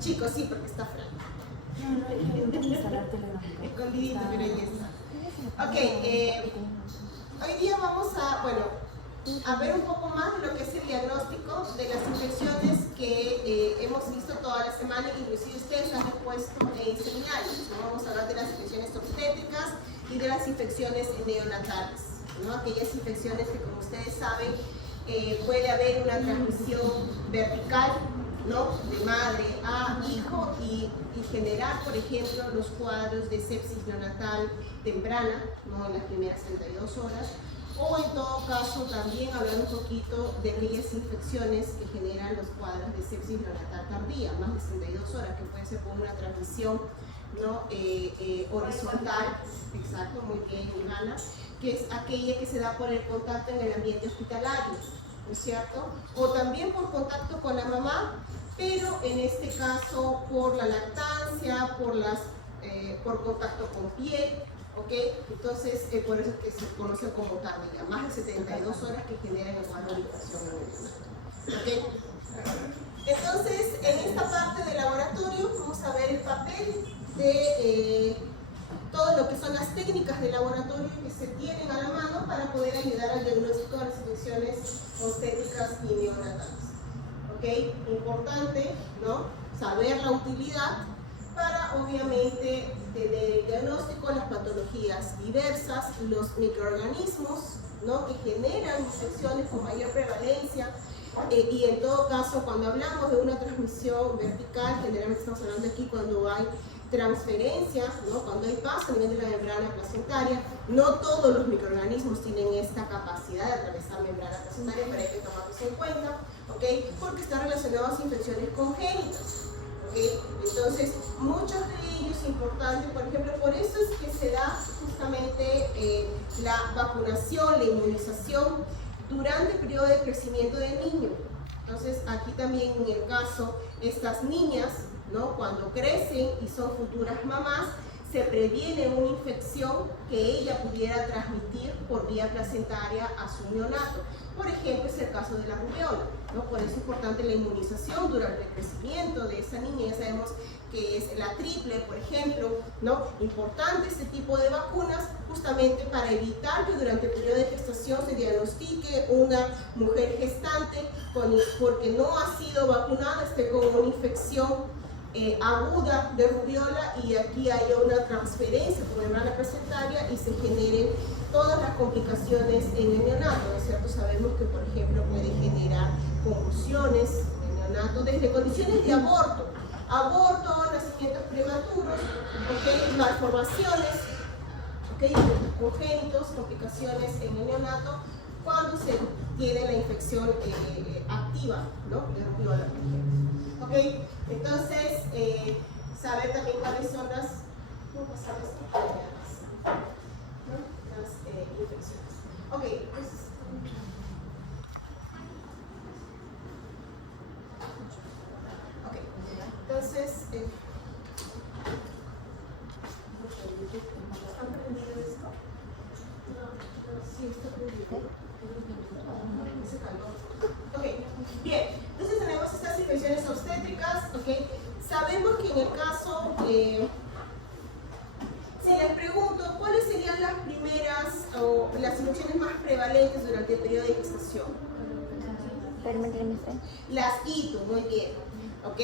Chicos, sí, porque está flaco. Escondidito, pero ahí está. Ok, hoy día vamos a ver un poco más de lo que es el diagnóstico de las infecciones que hemos visto toda la semana, inclusive ustedes han puesto en seminarios, ¿no? Vamos a hablar de las infecciones obstétricas y de las infecciones neonatales, ¿no? Aquellas infecciones que, como ustedes saben, puede haber una transmisión vertical, ¿no? De madre a hijo y generar, por ejemplo, los cuadros de sepsis neonatal temprana, ¿no? En las primeras 32 horas, o en todo caso también hablar un poquito de aquellas infecciones que generan los cuadros de sepsis neonatal tardía, más de 62 horas, que puede ser por una transmisión, ¿no? Horizontal, exacto, muy bien, Ivana, que es aquella que se da por el contacto en el ambiente hospitalario, ¿no es cierto? O también por contacto con la mamá, pero en este caso por la lactancia, por contacto con piel, ¿ok? Entonces, por eso es que se conoce como tardía, más de 72 horas que generan el cuadro de infección en el neonato, ¿ok? Entonces, en esta parte del laboratorio vamos a ver el papel de todo lo que son las técnicas de laboratorio que se tienen a la mano para poder ayudar al diagnóstico de las infecciones obstétricas y neonatales. ¿Ok? Importante, ¿no? Saber la utilidad para, obviamente, tener el diagnóstico de las patologías diversas, los microorganismos, ¿no? Que generan infecciones con mayor prevalencia. Y en todo caso, cuando hablamos de una transmisión vertical, generalmente estamos hablando aquí cuando hay transferencia, ¿no? Cuando hay paso a nivel de la membrana placentaria. No todos los microorganismos tienen esta capacidad de atravesar membrana placentaria, pero hay que tomarlos en cuenta, ¿ok? Porque están relacionados a infecciones congénitas, ¿ok? Entonces, muchos de ellos importantes, por ejemplo, por eso es que se da justamente la vacunación, la inmunización durante el periodo de crecimiento del niño. Entonces, aquí también en el caso, estas niñas, ¿no? Cuando crecen y son futuras mamás, se previene una infección que ella pudiera transmitir por vía placentaria a su neonato. Por ejemplo, es el caso de la rubiola, ¿no? Por eso es importante la inmunización durante el crecimiento de esa niña. Ya sabemos que es la triple, por ejemplo, ¿no? Importante este tipo de vacunas justamente para evitar que durante el periodo de gestación se diagnostique una mujer gestante porque no ha sido vacunada, esté con una infección aguda de rubiola y aquí haya una transferencia por membrana placentaria y se generen todas las complicaciones en el neonato, ¿no es cierto? Sabemos que, por ejemplo, puede generar convulsiones en el neonato, desde condiciones de aborto, nacimientos prematuros, ¿okay? Malformaciones, ¿okay? Congénitos, complicaciones en el neonato, cuando se tiene la infección activa, ¿no? De rubiola, por ejemplo. ¿Ok? Entonces, saber también cuáles son las infecciones. Ok, entonces, ¿están prendiendo esto? Sí, está prendido. Ese calor. Ok, bien. Entonces tenemos estas infecciones obstétricas, ¿ok? Sabemos que en el caso, si les pregunto, ¿cuáles serían las primeras o las infecciones más prevalentes durante el periodo de gestación? Las ITU, muy bien, ¿ok?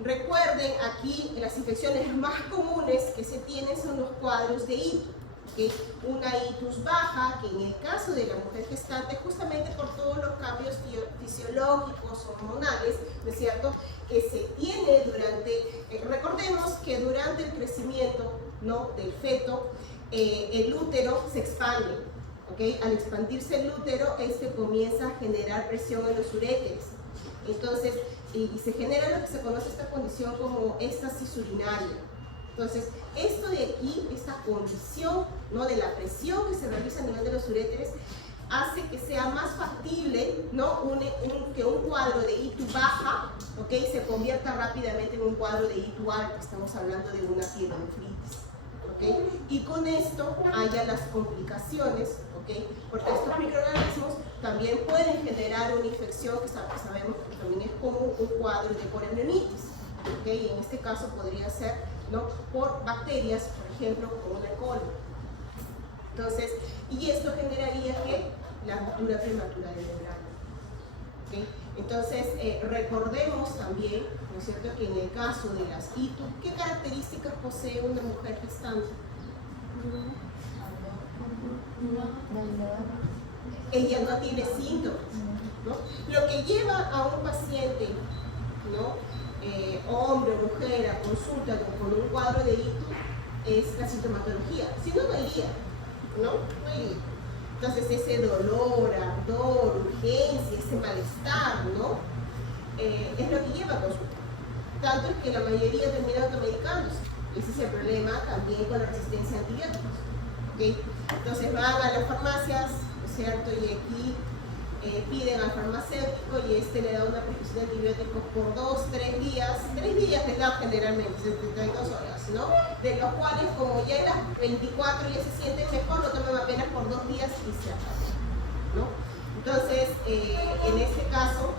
Recuerden, aquí las infecciones más comunes que se tienen son los cuadros de ITU. ¿Okay? Una itus baja, que en el caso de la mujer gestante, justamente por todos los cambios fisiológicos, hormonales, ¿no es cierto?, que se tiene durante, recordemos que durante el crecimiento, ¿no?, del feto, el útero se expande, ¿okay? Al expandirse el útero, comienza a generar presión en los uréteres. Entonces, y se genera lo que se conoce esta condición como éstasis urinaria. Entonces, esto de aquí, esta condición, ¿no?, de la presión que se realiza a nivel de los uréteres, hace que sea más factible, ¿no?, que un cuadro de ITU baja, ¿okay?, se convierta rápidamente en un cuadro de ITU alta. Estamos hablando de una pielonefritis, ¿okay? Y con esto haya las complicaciones, ¿okay?, porque estos microorganismos también pueden generar una infección que sabemos que también es como un cuadro de corionitis. ¿okay? En este caso podría ser, ¿no?, por bacterias, por ejemplo, como la E. coli. Entonces, y esto generaría que la ruptura prematura del membrana. ¿Okay? Entonces, recordemos también, ¿no es cierto?, que en el caso de las ITU, ¿qué características posee una mujer gestante? Ella no tiene síntomas, ¿no? Lo que lleva a un paciente, ¿no?, hombre o mujer, a consulta con un cuadro de ITU es la sintomatología. Si no, no iría, ¿no? No iría. Entonces ese dolor, ardor, urgencia, ese malestar, ¿no?, es lo que lleva a consulta. Tanto es que la mayoría termina automedicándose. Ese es el problema también con la resistencia a antibióticos. ¿Okay? Entonces van a las farmacias, ¿no es cierto?, y aquí piden al farmacéutico y este le da una prescripción de antibióticos por 2-3 días. 3 días le dan generalmente, 72 horas, ¿no? De los cuales, como ya en las 24 ya se sienten mejor, lo toman apenas por 2 días y se acabó, ¿no? Entonces, en este caso,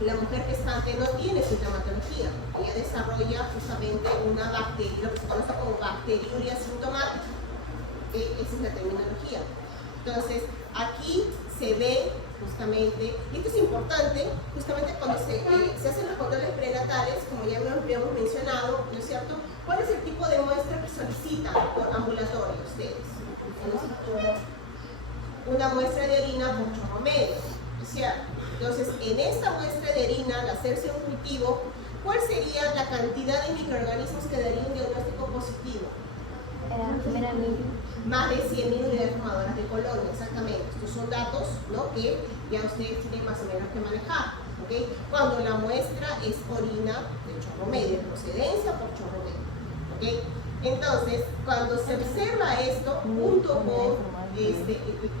la mujer gestante no tiene sintomatología. Ella desarrolla justamente una bacteria, lo que se conoce como bacteriuria sintomática. Esa es la terminología. Entonces, aquí se ve justamente, y esto es importante, justamente cuando se hacen los controles prenatales, como ya habíamos mencionado, ¿no es cierto? ¿Cuál es el tipo de muestra que solicitan por ambulatorio ustedes? Una muestra de orina por chorro medio, ¿no es cierto? Entonces, en esta muestra de orina, al hacerse un cultivo, ¿cuál sería la cantidad de microorganismos que daría un diagnóstico positivo? Más de 100.000 unidades formadoras de colonia, exactamente. Estos son datos, ¿no?, que ya ustedes tienen más o menos que manejar, ¿okay? Cuando la muestra es orina de chorro medio, procedencia por chorro medio, ¿okay? Entonces, cuando se observa esto, junto con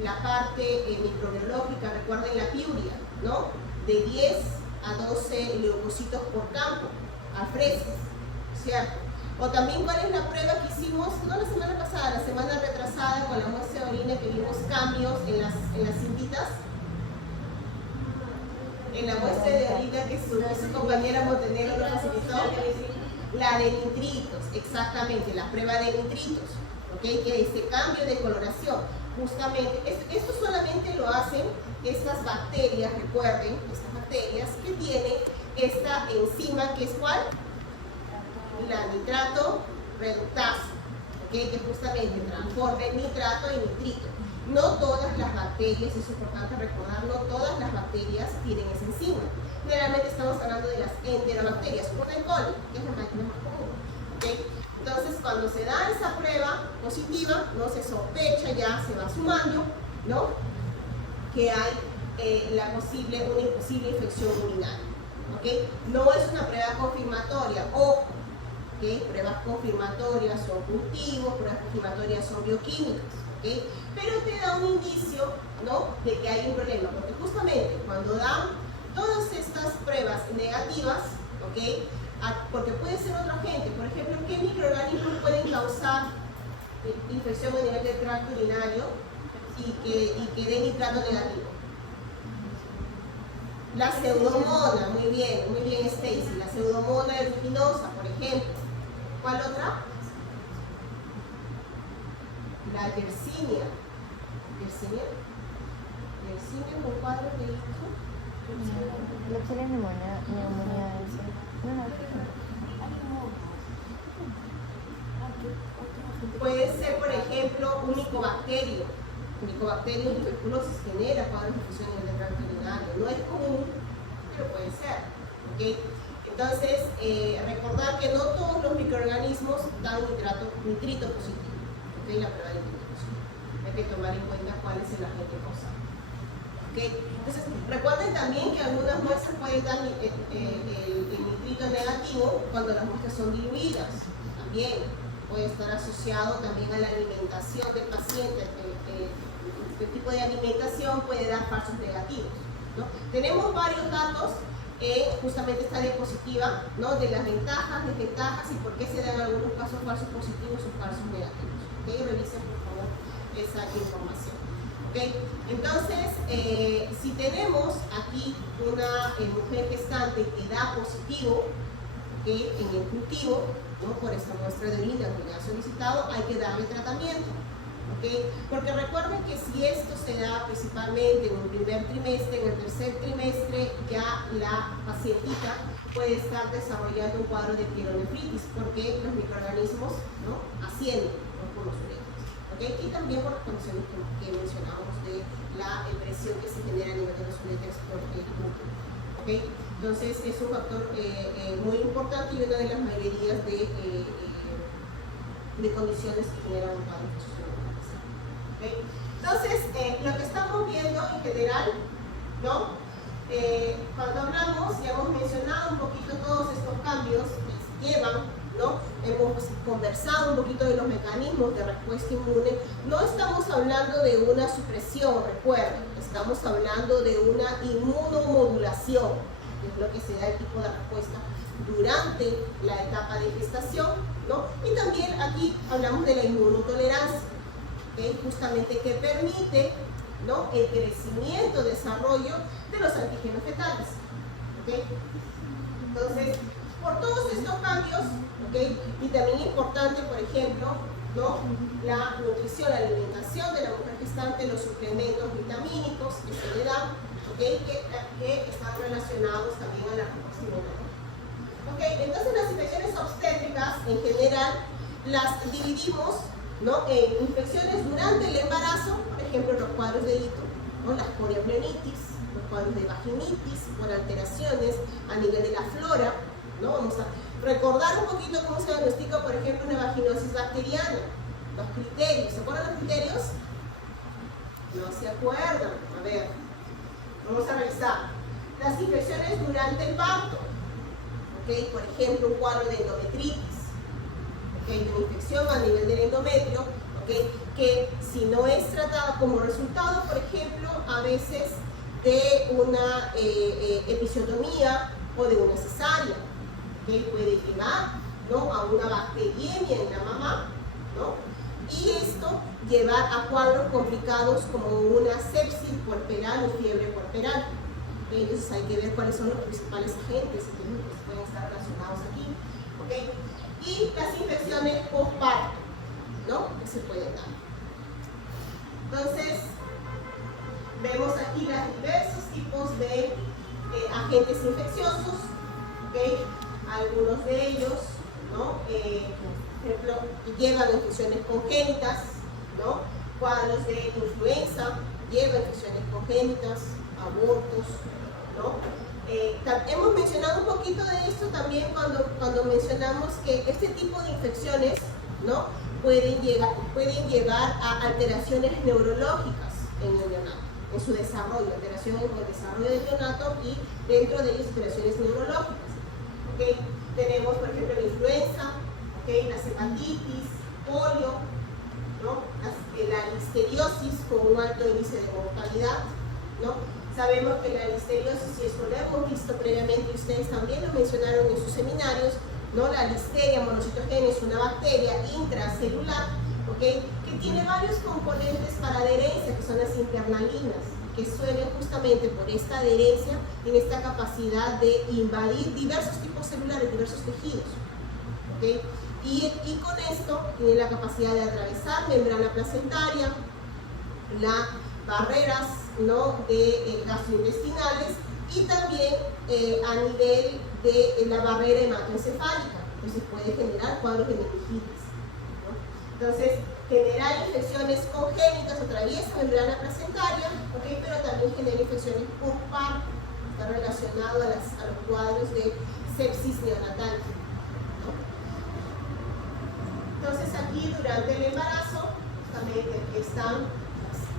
la parte microbiológica, recuerden la piuria, ¿no?, de 10 a 12 leucocitos por campo, a fresas, ¿cierto? O también, ¿cuál es la prueba que hicimos, no la semana pasada, la semana retrasada, con la muestra de orina, que vimos cambios en las cintitas? En la muestra de orina que su compañera Montenegro nos facilitó, la de nitritos, exactamente, la prueba de nitritos, ¿ok? Que es este cambio de coloración. Justamente, esto solamente lo hacen estas bacterias, recuerden, estas bacterias que tienen esta enzima, que es ¿cuál? La nitrato reductasa, ¿okay?, que justamente transforma el nitrato en nitrito. No todas las bacterias, es importante recordar, no todas las bacterias tienen esa enzima. Generalmente estamos hablando de las enterobacterias, como la E. coli, que es la más común, ¿okay? Entonces, cuando se da esa prueba positiva, no se sospecha, ya se va sumando, ¿no?, que hay una posible infección urinaria, ¿okay? No es una prueba confirmatoria, ojo. ¿Okay? Pruebas confirmatorias son cultivos, pruebas confirmatorias son bioquímicas, ¿okay? Pero te da un indicio, ¿no?, de que hay un problema, porque justamente cuando dan todas estas pruebas negativas, ¿okay?, porque puede ser otro agente, por ejemplo, ¿qué microorganismos pueden causar infección a nivel del tracto urinario y que den nitrato negativo? La pseudomonas, muy bien Stacy, la pseudomonas aeruginosa, por ejemplo. ¿Cuál otra? La Yersinia. ¿Yersinia con cuadro de hijo? La neumonía Puede ser, por ejemplo, un micobacterio. Micobacterium tuberculosis genera cuadros de infección en el tracto urinario. No es común, pero puede ser, ¿okay? Entonces, recordar que no todos los microorganismos dan nitrito positivo, ¿okay? La prueba de nitrito positivo. Hay que tomar en cuenta cuál es el agente causal, ¿okay? Entonces, recuerden también que algunas muestras pueden dar el nitrito negativo cuando las muestras son diluidas. También puede estar asociado también a la alimentación del paciente. Este tipo de alimentación puede dar falsos negativos, ¿no? Tenemos varios datos justamente esta diapositiva, ¿no?, de las ventajas, desventajas y por qué se dan algunos casos falsos positivos o falsos negativos. ¿Okay? Revisen por favor esa información. ¿Okay? Entonces, si tenemos aquí una mujer gestante que da positivo, que en el cultivo, ¿no? Por esta muestra de orina que ya ha solicitado, hay que darle tratamiento. ¿Okay? Porque recuerden que si esto se da principalmente en el primer trimestre, en el tercer trimestre, ya la pacientita puede estar desarrollando un cuadro de pielonefritis porque los microorganismos, ¿no? ascienden, ¿no? por los uréteres. ¿Okay? Y también por las condiciones que mencionamos de la presión que se genera a nivel de los uréteres por el gluten. ¿Okay? Entonces es un factor muy importante y una de las mayorías de condiciones que generan un cuadro. ¿Okay? Entonces, lo que estamos viendo en general, ¿no? Cuando hablamos, ya hemos mencionado un poquito todos estos cambios que llevan, ¿no? Hemos conversado un poquito de los mecanismos de respuesta inmune. No estamos hablando de una supresión, recuerden, estamos hablando de una inmunomodulación, que es lo que se da el tipo de respuesta durante la etapa de gestación, ¿no? Y también aquí hablamos de la inmunotolerancia. ¿Okay? Justamente que permite, ¿no? el crecimiento, desarrollo de los antígenos fetales. ¿Okay? Entonces, por todos estos cambios, ¿okay? y también importante, por ejemplo, ¿no? la nutrición, la alimentación de la mujer gestante, los suplementos vitamínicos que se le dan, ¿okay? que están relacionados también a la respuesta inmunitaria. ¿Okay? Entonces, las infecciones obstétricas, en general, las dividimos, ¿no? en infecciones durante el embarazo, por ejemplo, los cuadros de hito, ¿no? las coriamnionitis, los cuadros de vaginitis, por alteraciones a nivel de la flora, ¿no? Vamos a recordar un poquito cómo se diagnostica, por ejemplo, una vaginosis bacteriana, los criterios, ¿se acuerdan los criterios? No se acuerdan, a ver, vamos a revisar. Las infecciones durante el parto, ¿okay? por ejemplo, un cuadro de endometritis, ¿okay? de una infección a nivel del endometrio, ¿okay? que si no es tratada como resultado, por ejemplo, a veces de una episiotomía o de una cesárea, ¿okay? puede llevar, ¿no? a una bacteriemia en la mamá, ¿no? y esto llevar a cuadros complicados como una sepsis puerperal o fiebre puerperal. ¿Okay? Entonces hay que ver cuáles son los principales agentes que pueden estar relacionados aquí. ¿Okay? Y las infecciones postparto, ¿no? que se pueden dar. Entonces, vemos aquí los diversos tipos de agentes infecciosos, ¿okay? algunos de ellos, ¿no? por ejemplo, llevan infecciones congénitas, ¿no? cuadros de influenza, llevan infecciones congénitas, abortos, ¿no? Hemos mencionado un poquito de esto también cuando mencionamos que este tipo de infecciones, ¿no? pueden llevar a alteraciones neurológicas en el neonato, en su desarrollo, alteraciones en el desarrollo del neonato y dentro de ellas alteraciones neurológicas. ¿Okay? Tenemos, por ejemplo, la influenza, ¿okay? las hepatitis, polio, ¿no? la listeriosis con un alto índice de mortalidad, ¿no? Sabemos que la listeriosis, y esto lo hemos visto previamente, y ustedes también lo mencionaron en sus seminarios, ¿no? La Listeria monocitogénea es una bacteria intracelular, ¿okay? que tiene varios componentes para adherencia, que son las internalinas, que suelen justamente por esta adherencia, en esta capacidad de invadir diversos tipos celulares, diversos tejidos. ¿Okay? Y con esto tiene la capacidad de atravesar membrana placentaria, las barreras, ¿no? de gastrointestinales y también a nivel de la barrera hematoencefálica. Entonces puede generar cuadros de meningitis, ¿no? Entonces, generar infecciones congénitas atraviesa membrana placentaria, ¿okay? pero también genera infecciones postparto, está relacionado a los cuadros de sepsis neonatal, ¿no? Entonces aquí durante el embarazo justamente están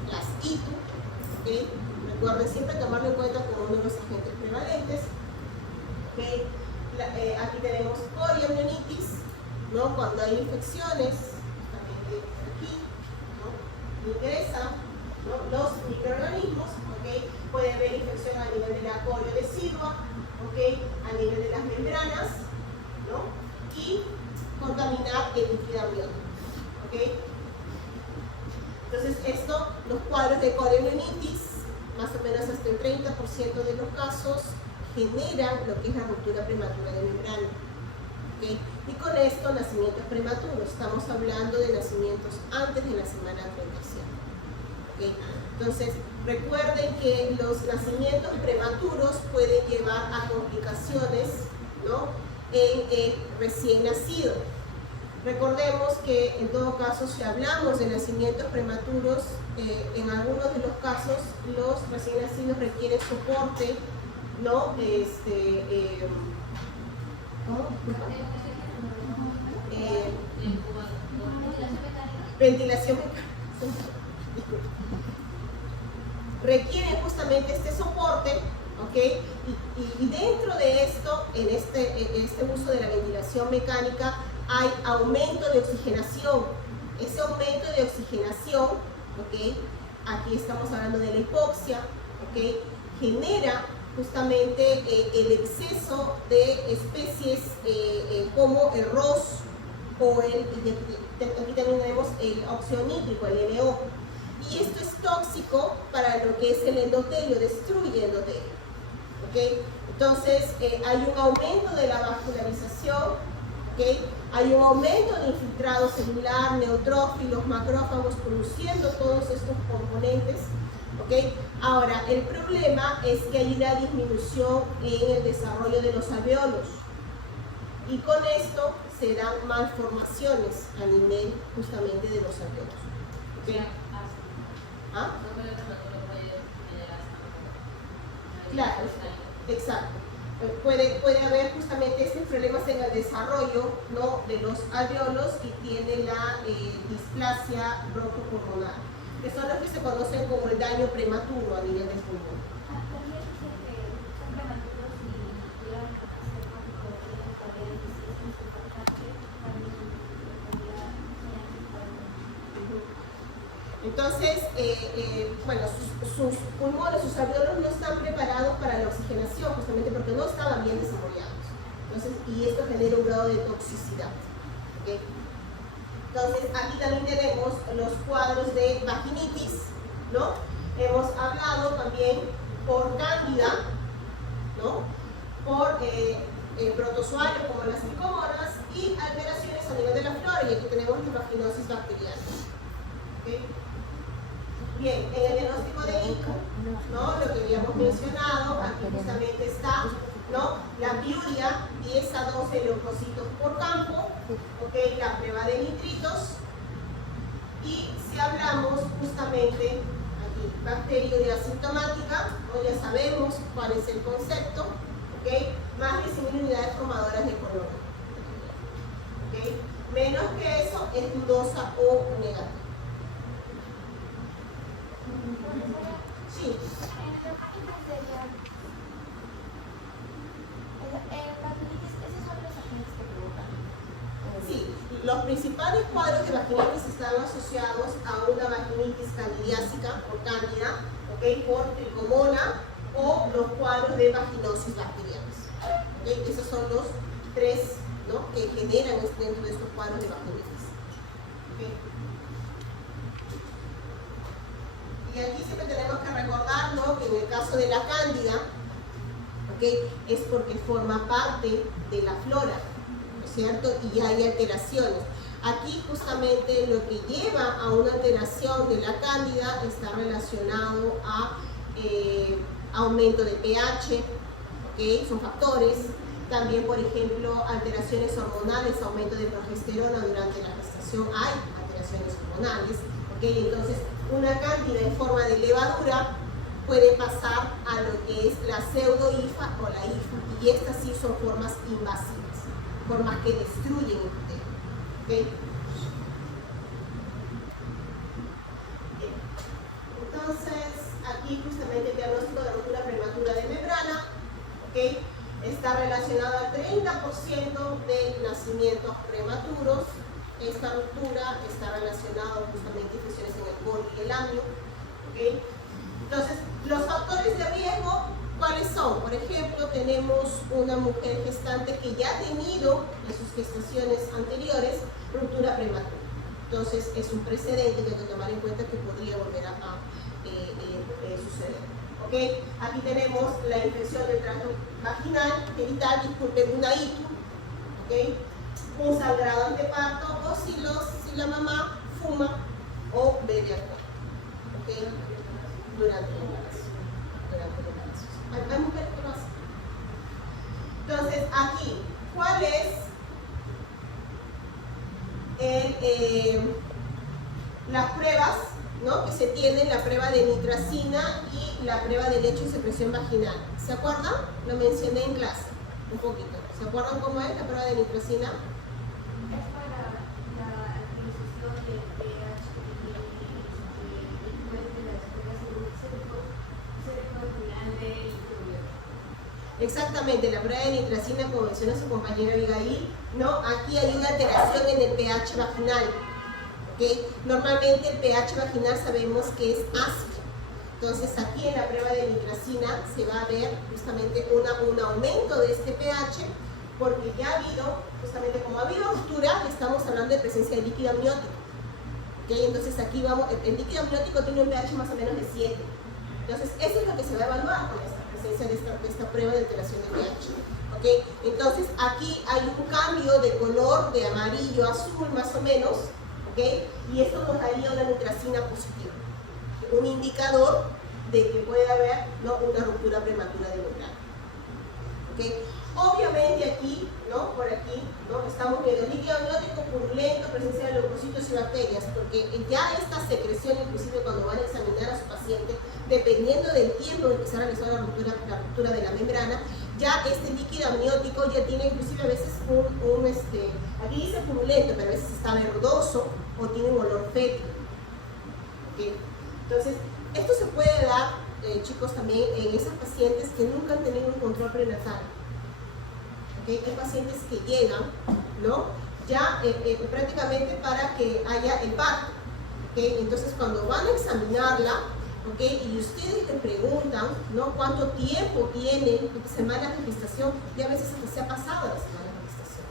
las ITU, ¿okay? Recuerden siempre tomarlo en cuenta como uno de los agentes prevalentes. ¿Okay? Aquí tenemos coriamnionitis, ¿no? cuando hay infecciones, justamente aquí, ¿no? ingresan, ¿no? los microorganismos, ¿okay? puede haber infección a nivel de la corio decidua, ¿okay? a nivel de las membranas, ¿no? y contaminar el líquido amniótico. ¿Okay? Entonces los cuadros de coriamnionitis, más o menos hasta el 30% de los casos, generan lo que es la ruptura prematura de membrana. ¿okay? Y con esto, nacimientos prematuros. Estamos hablando de nacimientos antes de la semana 37. ¿Okay? Entonces, recuerden que los nacimientos prematuros pueden llevar a complicaciones, ¿no?, en el recién nacido. Recordemos que en todo caso, si hablamos de nacimientos prematuros, en algunos de los casos los recién nacidos requieren soporte, ¿no? Ventilación requieren justamente este soporte, ¿ok? Y dentro de esto, en este uso de la ventilación mecánica, hay aumento de oxigenación. Ese aumento de oxigenación, ¿ok?, aquí estamos hablando de la hipoxia, ¿ok?, genera justamente el exceso de especies como el ROS o aquí también tenemos el óxido nítrico, el NO. Y esto es tóxico para lo que es el endotelio, destruye el endotelio, ¿ok? Entonces hay un aumento de la vascularización, ¿ok? Hay un aumento de infiltrado celular, neutrófilos, macrófagos, produciendo todos estos componentes, ¿ok? Ahora, el problema es que hay una disminución en el desarrollo de los alveolos y con esto se dan malformaciones a nivel justamente de los alveolos, ¿ok? ¿Ah? Claro, exacto. Puede haber justamente estos problemas en el desarrollo, ¿no?, de los alveolos y tiene la displasia broncopulmonar, que son los que se conocen como el daño prematuro a nivel del pulmón. Entonces, bueno, sus pulmones, sus alveolos no están preparados para la oxigenación, justamente porque no estaban bien desarrollados. Entonces, y esto genera un grado de toxicidad. ¿Okay? Entonces, aquí también tenemos los cuadros de vaginitis, ¿no? Hemos hablado también por cándida, ¿no?, por protozoarios como las tricomonas y alteraciones a nivel de la flora, y aquí tenemos la vaginosis bacteriana. ¿Okay? Bien, en el diagnóstico de ICO, ¿no?, lo que habíamos mencionado, aquí justamente está, ¿no?, la piuria, 10 a 12 leucocitos por campo, ¿okay?, la prueba de nitritos, y si hablamos justamente aquí, bacteriuria asintomática, ¿no?, ya sabemos cuál es el concepto, ¿okay?, más de 100.000 unidades formadoras de color, ¿okay?, menos que eso es dudosa o negativa. Sí. Sí, los principales cuadros de vaginitis están asociados a una vaginitis candidiásica o cándida, ¿okay?, por tricomona, o los cuadros de vaginosis bacterianas. ¿Okay? Esos son los tres, ¿no?, que generan dentro de estos cuadros de vaginitis. ¿Okay? Y aquí siempre tenemos que recordar, ¿no?, que en el caso de la cándida, ¿okay?, es porque forma parte de la flora, ¿no es cierto?, y hay alteraciones. Aquí justamente lo que lleva a una alteración de la cándida está relacionado a aumento de pH, ¿okay?, son factores. También, por ejemplo, alteraciones hormonales, aumento de progesterona durante la gestación, hay alteraciones hormonales, ¿okay? Entonces, una cándida en forma de levadura puede pasar a lo que es la pseudo-IFA o la IFA, y estas sí son formas invasivas, formas que destruyen el epitelio, ¿okay? Entonces, aquí justamente el diagnóstico de ruptura prematura de membrana, ¿okay?, está relacionado al 30% de nacimientos prematuros. Esta ruptura está relacionada justamente a infecciones en el bol y el ano, ¿okay? Entonces, los factores de riesgo, ¿cuáles son? Por ejemplo, tenemos una mujer gestante que ya ha tenido en sus gestaciones anteriores ruptura prematura. Entonces, es un precedente que hay que tomar en cuenta que podría volver a suceder. ¿Okay? Aquí tenemos la infección del tracto vaginal, genital, disculpen, una ITU, ¿okay? Un sangrado anteparto o si la mamá fuma o bebe alcohol, ¿okay? Durante el embarazo. Hay mujeres que lo hacen. Entonces, aquí, ¿cuál es las pruebas, ¿no?, que se tienen? La prueba de nitracina y la prueba de lecho y secreción vaginal. ¿Se acuerdan? Lo mencioné en clase, un poquito. ¿Se acuerdan cómo es la prueba de nitracina? Es para la adquisición del pH después de las pruebas cerebrovascular y microbiota. Exactamente, la prueba de nitracina, como mencionó su compañera Abigail, ¿no? Aquí hay una alteración en el pH vaginal. ¿Okay? Normalmente el pH vaginal sabemos que es ácido. Entonces aquí en la prueba de nitracina se va a ver justamente un aumento de este pH, porque ya ha habido, justamente como ha habido ruptura, estamos hablando de presencia de líquido amniótico. ¿Okay? Entonces aquí vamos, el líquido amniótico tiene un pH más o menos de 7. Entonces eso es lo que se va a evaluar con esta presencia de esta prueba de alteración de pH. ¿Okay? Entonces aquí hay un cambio de color de amarillo a azul más o menos, ¿okay? Y esto nos daría una nitracina positiva, un indicador de que puede haber, ¿no?, una ruptura prematura de membrana. ¿Okay? Obviamente aquí, ¿no?, por aquí, ¿no?, estamos viendo líquido amniótico purulento, presencia de leucocitos y bacterias, porque ya esta secreción, inclusive cuando van a examinar a su paciente, dependiendo del tiempo en que se ha realizado la ruptura de la membrana, ya este líquido amniótico ya tiene inclusive a veces aquí dice purulento, pero a veces está verdoso o tiene un olor fétido. ¿Okay? Entonces, esto se puede dar, chicos, también en esas pacientes que nunca han tenido un control prenatal. ¿Okay? Hay pacientes que llegan, ¿no?, ya prácticamente para que haya el parto. ¿Okay? Entonces, cuando van a examinarla, ¿okay?, y ustedes le preguntan, ¿no?, cuánto tiempo tiene semanas de gestación, y a veces hasta se ha pasado la semana de gestación.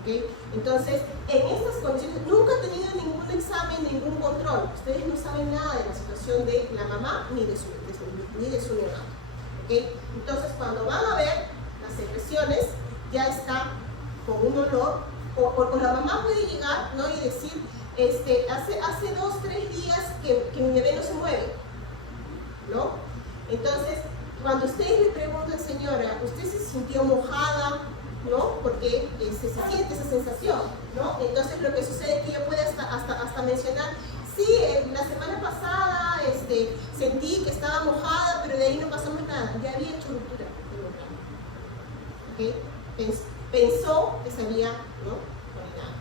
¿Okay? Entonces, en estas condiciones, nunca han tenido ningún examen, ningún control. Ustedes no saben nada de la situación de la mamá ni de su neonato. ¿Okay? Entonces, cuando van a ver las secreciones, ya está con un olor, o la mamá puede llegar, ¿no?, y decir, hace 2 o 3 días que mi bebé no se mueve, ¿no? Entonces, cuando ustedes le preguntan, señora, ¿usted se sintió mojada? ¿No? Porque se siente esa sensación, ¿no? Entonces lo que sucede es que ella puede hasta mencionar, sí, la semana pasada sentí que estaba mojada, pero de ahí no pasamos nada, ya había hecho ruptura de membrana. ¿Okay? Pensó que se había, ¿no?, orinado,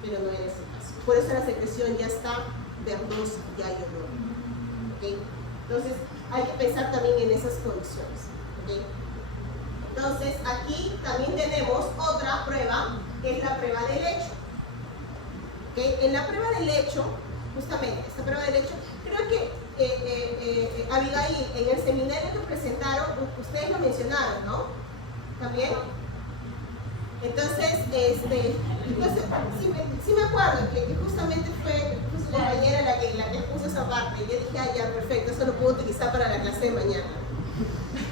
pero no era ese caso. Por eso la secreción ya está verdosa, ya hay olor. ¿Okay? Entonces hay que pensar también en esas condiciones. ¿Okay? Entonces, aquí también tenemos otra prueba, que es la prueba de lecho. ¿Okay? En la prueba de lecho, justamente, esta prueba de lecho, creo que Abigail, en el seminario que presentaron, ustedes lo mencionaron, ¿no? ¿También? Entonces, sí me acuerdo que justamente fue su compañera la que puso esa parte. Yo dije, ya, perfecto, eso lo puedo utilizar para la clase de mañana.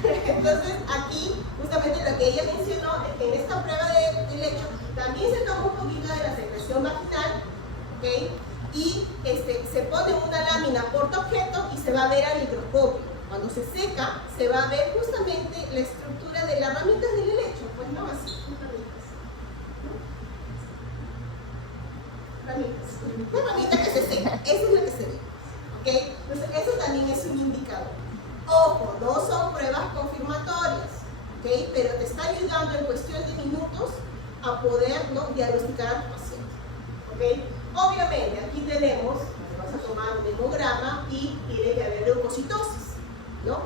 Entonces, aquí, justamente lo que ella mencionó es que en esta prueba de lecho también se toma un poquito de la secreción vaginal, ¿okay?, y se pone una lámina portaobjeto y se va a ver al microscopio. Cuando se seca, se va a ver justamente la estructura de las ramitas del helecho, pues no así, ramitas. Una ramita que se seca, eso es lo que se ve. ¿Okay? Entonces, eso también es un indicador. Ojo, no son pruebas confirmatorias, ¿okay?, pero te está ayudando en cuestión de minutos a poder, ¿no?, diagnosticar a tu paciente. ¿Okay? Obviamente, aquí tenemos, vas a tomar un hemograma y tiene que haber leucocitosis, ¿no?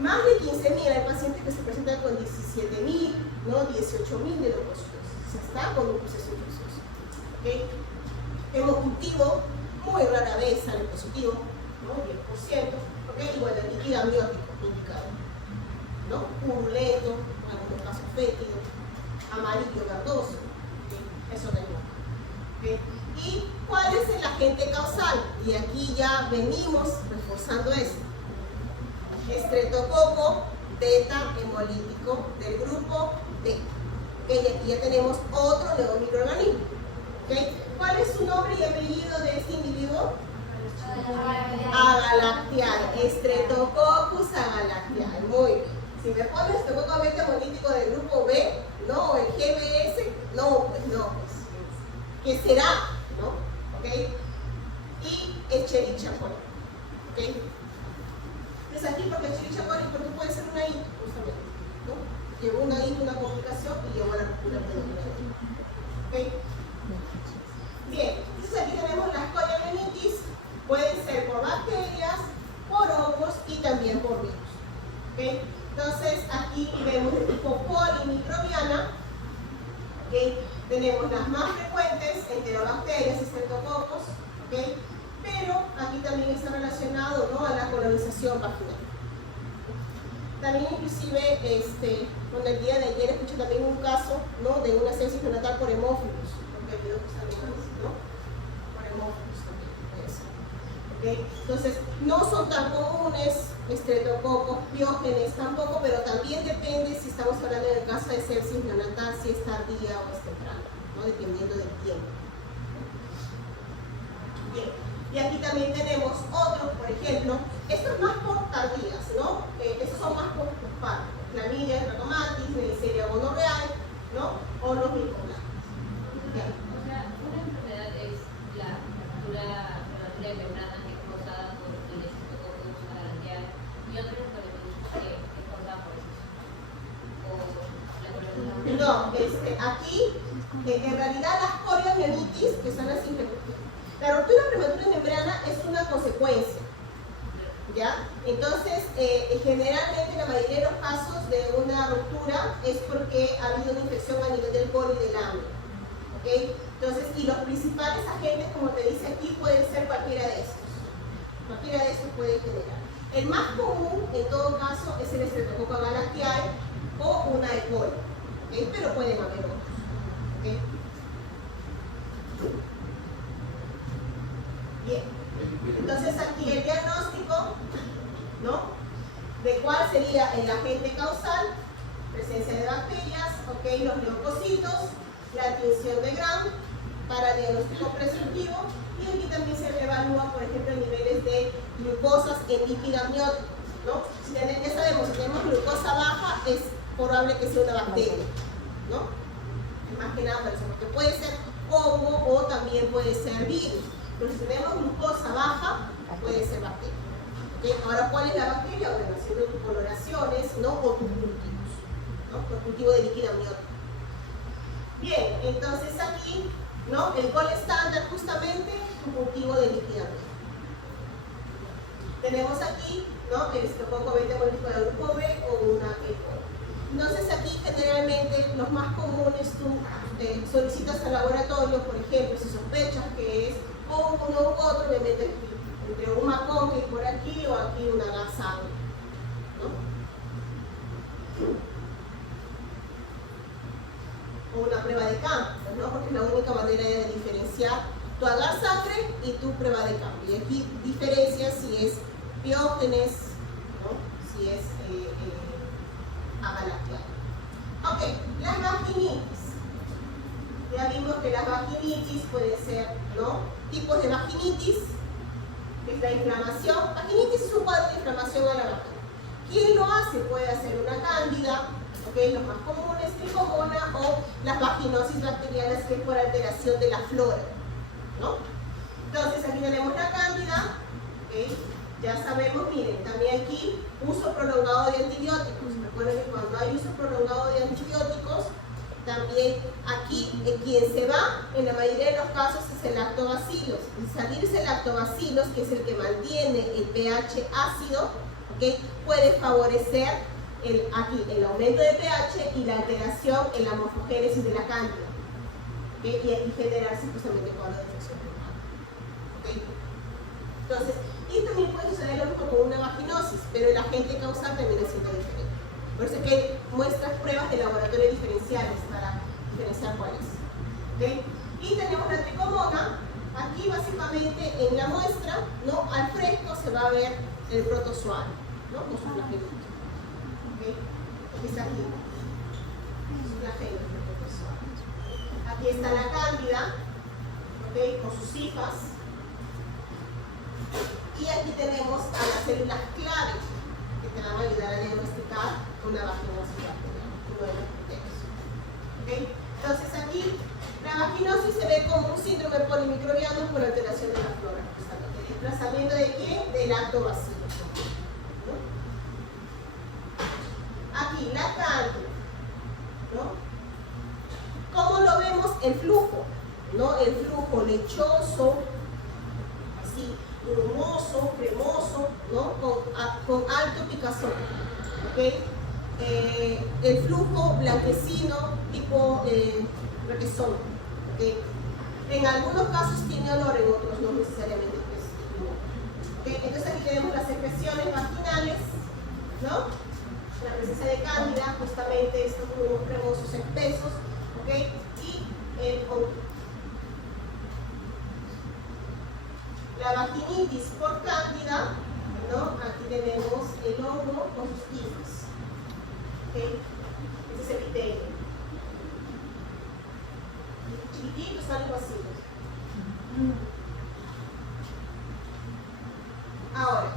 Más de 15.000, hay pacientes que se presentan con 17.000, ¿no?, 18.000 de leucocitosis. Se está con un proceso infeccioso. ¿Okay? Hemocultivo, muy rara vez sale positivo, ¿no?, 10%. ¿Okay? Igual el líquido amniótico indicado, ¿no? Purulento, en algunos casos fétido, amarillo verdoso. ¿Okay? Eso tenemos. ¿Okay? ¿Y cuál es el agente causal? Y aquí ya venimos reforzando esto. Estreptococo beta hemolítico del grupo B. ¿Ok? Y aquí ya tenemos otro nuevo microorganismo. ¿Ok? ¿Cuál es su nombre y apellido de este individuo? Agalactiae, Streptococcus agalactiae. Muy bien. Si me pones Streptococcus beta-hemolítico del grupo B, no, el GBS, no, pues no, pues. ¿Qué será? ¿No? ¿Ok? Y Escherichia coli. ¿Ok? Entonces aquí, porque Escherichia coli, porque puede ser una I, justamente, ¿no? Llevó una I, una complicación y llevó a la ruptura pneumocránica. ¿Ok? Bien, entonces aquí tenemos la escoliamionitis. Pueden ser por bacterias, por hongos y también por virus. ¿Okay? Entonces aquí vemos el tipo polimicrobiana. ¿Okay? Tenemos las más frecuentes, enterobacterias, estreptococos. ¿Okay? Pero aquí también está relacionado, ¿no?, a la colonización vaginal. También inclusive con el día de ayer escuché también un caso, ¿no?, de una sepsis neonatal por hemófilos. Porque hay otros animales, ¿no? Por hemófilos también puede ser. ¿Okay? Entonces, no son tan comunes, estreptococos, piógenes tampoco, pero también depende si estamos hablando en el caso de sepsis neonatal, si es tardía o es temprana, ¿no?, dependiendo del tiempo. Bien, y aquí también tenemos otros, por ejemplo, estos más por tardías, ¿no? Estos son más por parto, clamidia, trachomatis, Neisseria gonorrhoeae, ¿no? O los micoblastos. O sea, una enfermedad es la fractura de membrana que es causada por el estreptococcus agalactiae y otra enfermedad que es causada por eso. O la colonización. No, aquí, en realidad las coriomionitis, que son las infecciones, la ruptura prematura de membrana es una consecuencia, ¿ya? Entonces, generalmente la mayoría de los casos de una ruptura es porque ha habido una infección a nivel del colo y del ano. ¿Okay? Entonces, y los principales agentes, como te dice aquí, pueden ser cualquiera de estos. Cualquiera de estos puede generar. El más común, en todo caso, es el Streptococcus agalactiae o una E. coli. ¿Okay? Pero pueden haber otros. ¿Okay? Bien. Entonces, aquí el diagnóstico, ¿no?, de cuál sería el agente causal, presencia de bacterias, ¿okay?, los leucocitos, la tinción de Gram para diagnóstico presuntivo, y aquí también se evalúa, por ejemplo, niveles de glucosas en líquido amniótico, ¿no? Ya sabemos, si tenemos glucosa baja, es probable que sea una bacteria, ¿no? Más que nada por eso, porque puede ser hongo o también puede ser virus, pero si tenemos glucosa baja, puede ser bacteria. ¿Okay? Ahora, ¿cuál es la bacteria? Bueno, haciendo tus coloraciones, ¿no?, o tus cultivos, ¿no?, por cultivo de líquido amniótico. Bien, entonces aquí, ¿no?, el gol estándar justamente un cultivo de líquido amniótico. Tenemos aquí, ¿no?, el Streptococcus beta-hemolítico del grupo B o una E. coli. Entonces aquí generalmente los más comunes tú solicitas al laboratorio, por ejemplo, si sospechas que es o uno u otro, obviamente aquí, entre un macón que es por aquí o aquí una garza, ¿no? O una prueba de campo, ¿no? Porque es la única manera de diferenciar tu agar sangre y tu prueba de campo. Y aquí diferencia si es piógenes, ¿no?, si es agalactiae. Ok, las vaginitis. Ya vimos que las vaginitis pueden ser, ¿no?, tipos de vaginitis, que es la inflamación. Vaginitis es un cuadro de inflamación a la vagina. ¿Quién lo hace? Puede hacer una cándida, ¿okay?, los más comunes, tricomona, o las vaginosis bacterianas, que es por alteración de la flora, ¿no? Entonces aquí tenemos la cándida, ¿okay? Ya sabemos, miren, también aquí uso prolongado de antibióticos. Recuerden que cuando hay uso prolongado de antibióticos, también aquí quien se va en la mayoría de los casos es el lactobacillus. Y salirse el lactobacillus, que es el que mantiene el pH ácido, ¿okay?, puede favorecer el aumento de pH y la alteración en la morfogénesis de la cándida, ¿okay?, y generarse justamente cuadro de infección. ¿Okay? Entonces, y también puede suceder lo mismo con una vaginosis, pero el agente causal termina siendo diferente. Por eso es que hay muestras, pruebas de laboratorio diferenciales para diferenciar cuáles. ¿Okay? Y tenemos la tricomona. Aquí básicamente en la muestra, ¿no?, al fresco se va a ver el protozoario, ¿no?, con sus flagelitos. ¿Okay? Aquí está aquí. Sus flagelitos. Aquí está la cándida, ¿ok? Con sus cifras. Y aquí tenemos a las células clave que te van a ayudar a diagnosticar una vaginosis bacteriana, uno de los criterios. ¿Okay? Entonces aquí la vaginosis se ve como un síndrome polimicrobiano por alteración de la flora. ¿El desplazamiento de quién? Del lactobacilo. ¿No? Aquí la cándida, ¿no? ¿Cómo lo vemos? El flujo, ¿no? El flujo lechoso, así, grumoso, cremoso, ¿no? Con alto picazón, ¿ok? El flujo blanquecino tipo requesón, ¿ok? En algunos casos tiene olor, en otros no necesariamente. ¿Okay? Entonces aquí tenemos las secreciones vaginales, ¿no? La presencia de cándida, justamente estos grumos cremosos espesos, ¿ok? Y la vaginitis por cándida, ¿no? Aquí tenemos el hongo con sus hijos. ¿Ok? Este es el epitelio. Chiquititos, algo así. Ahora,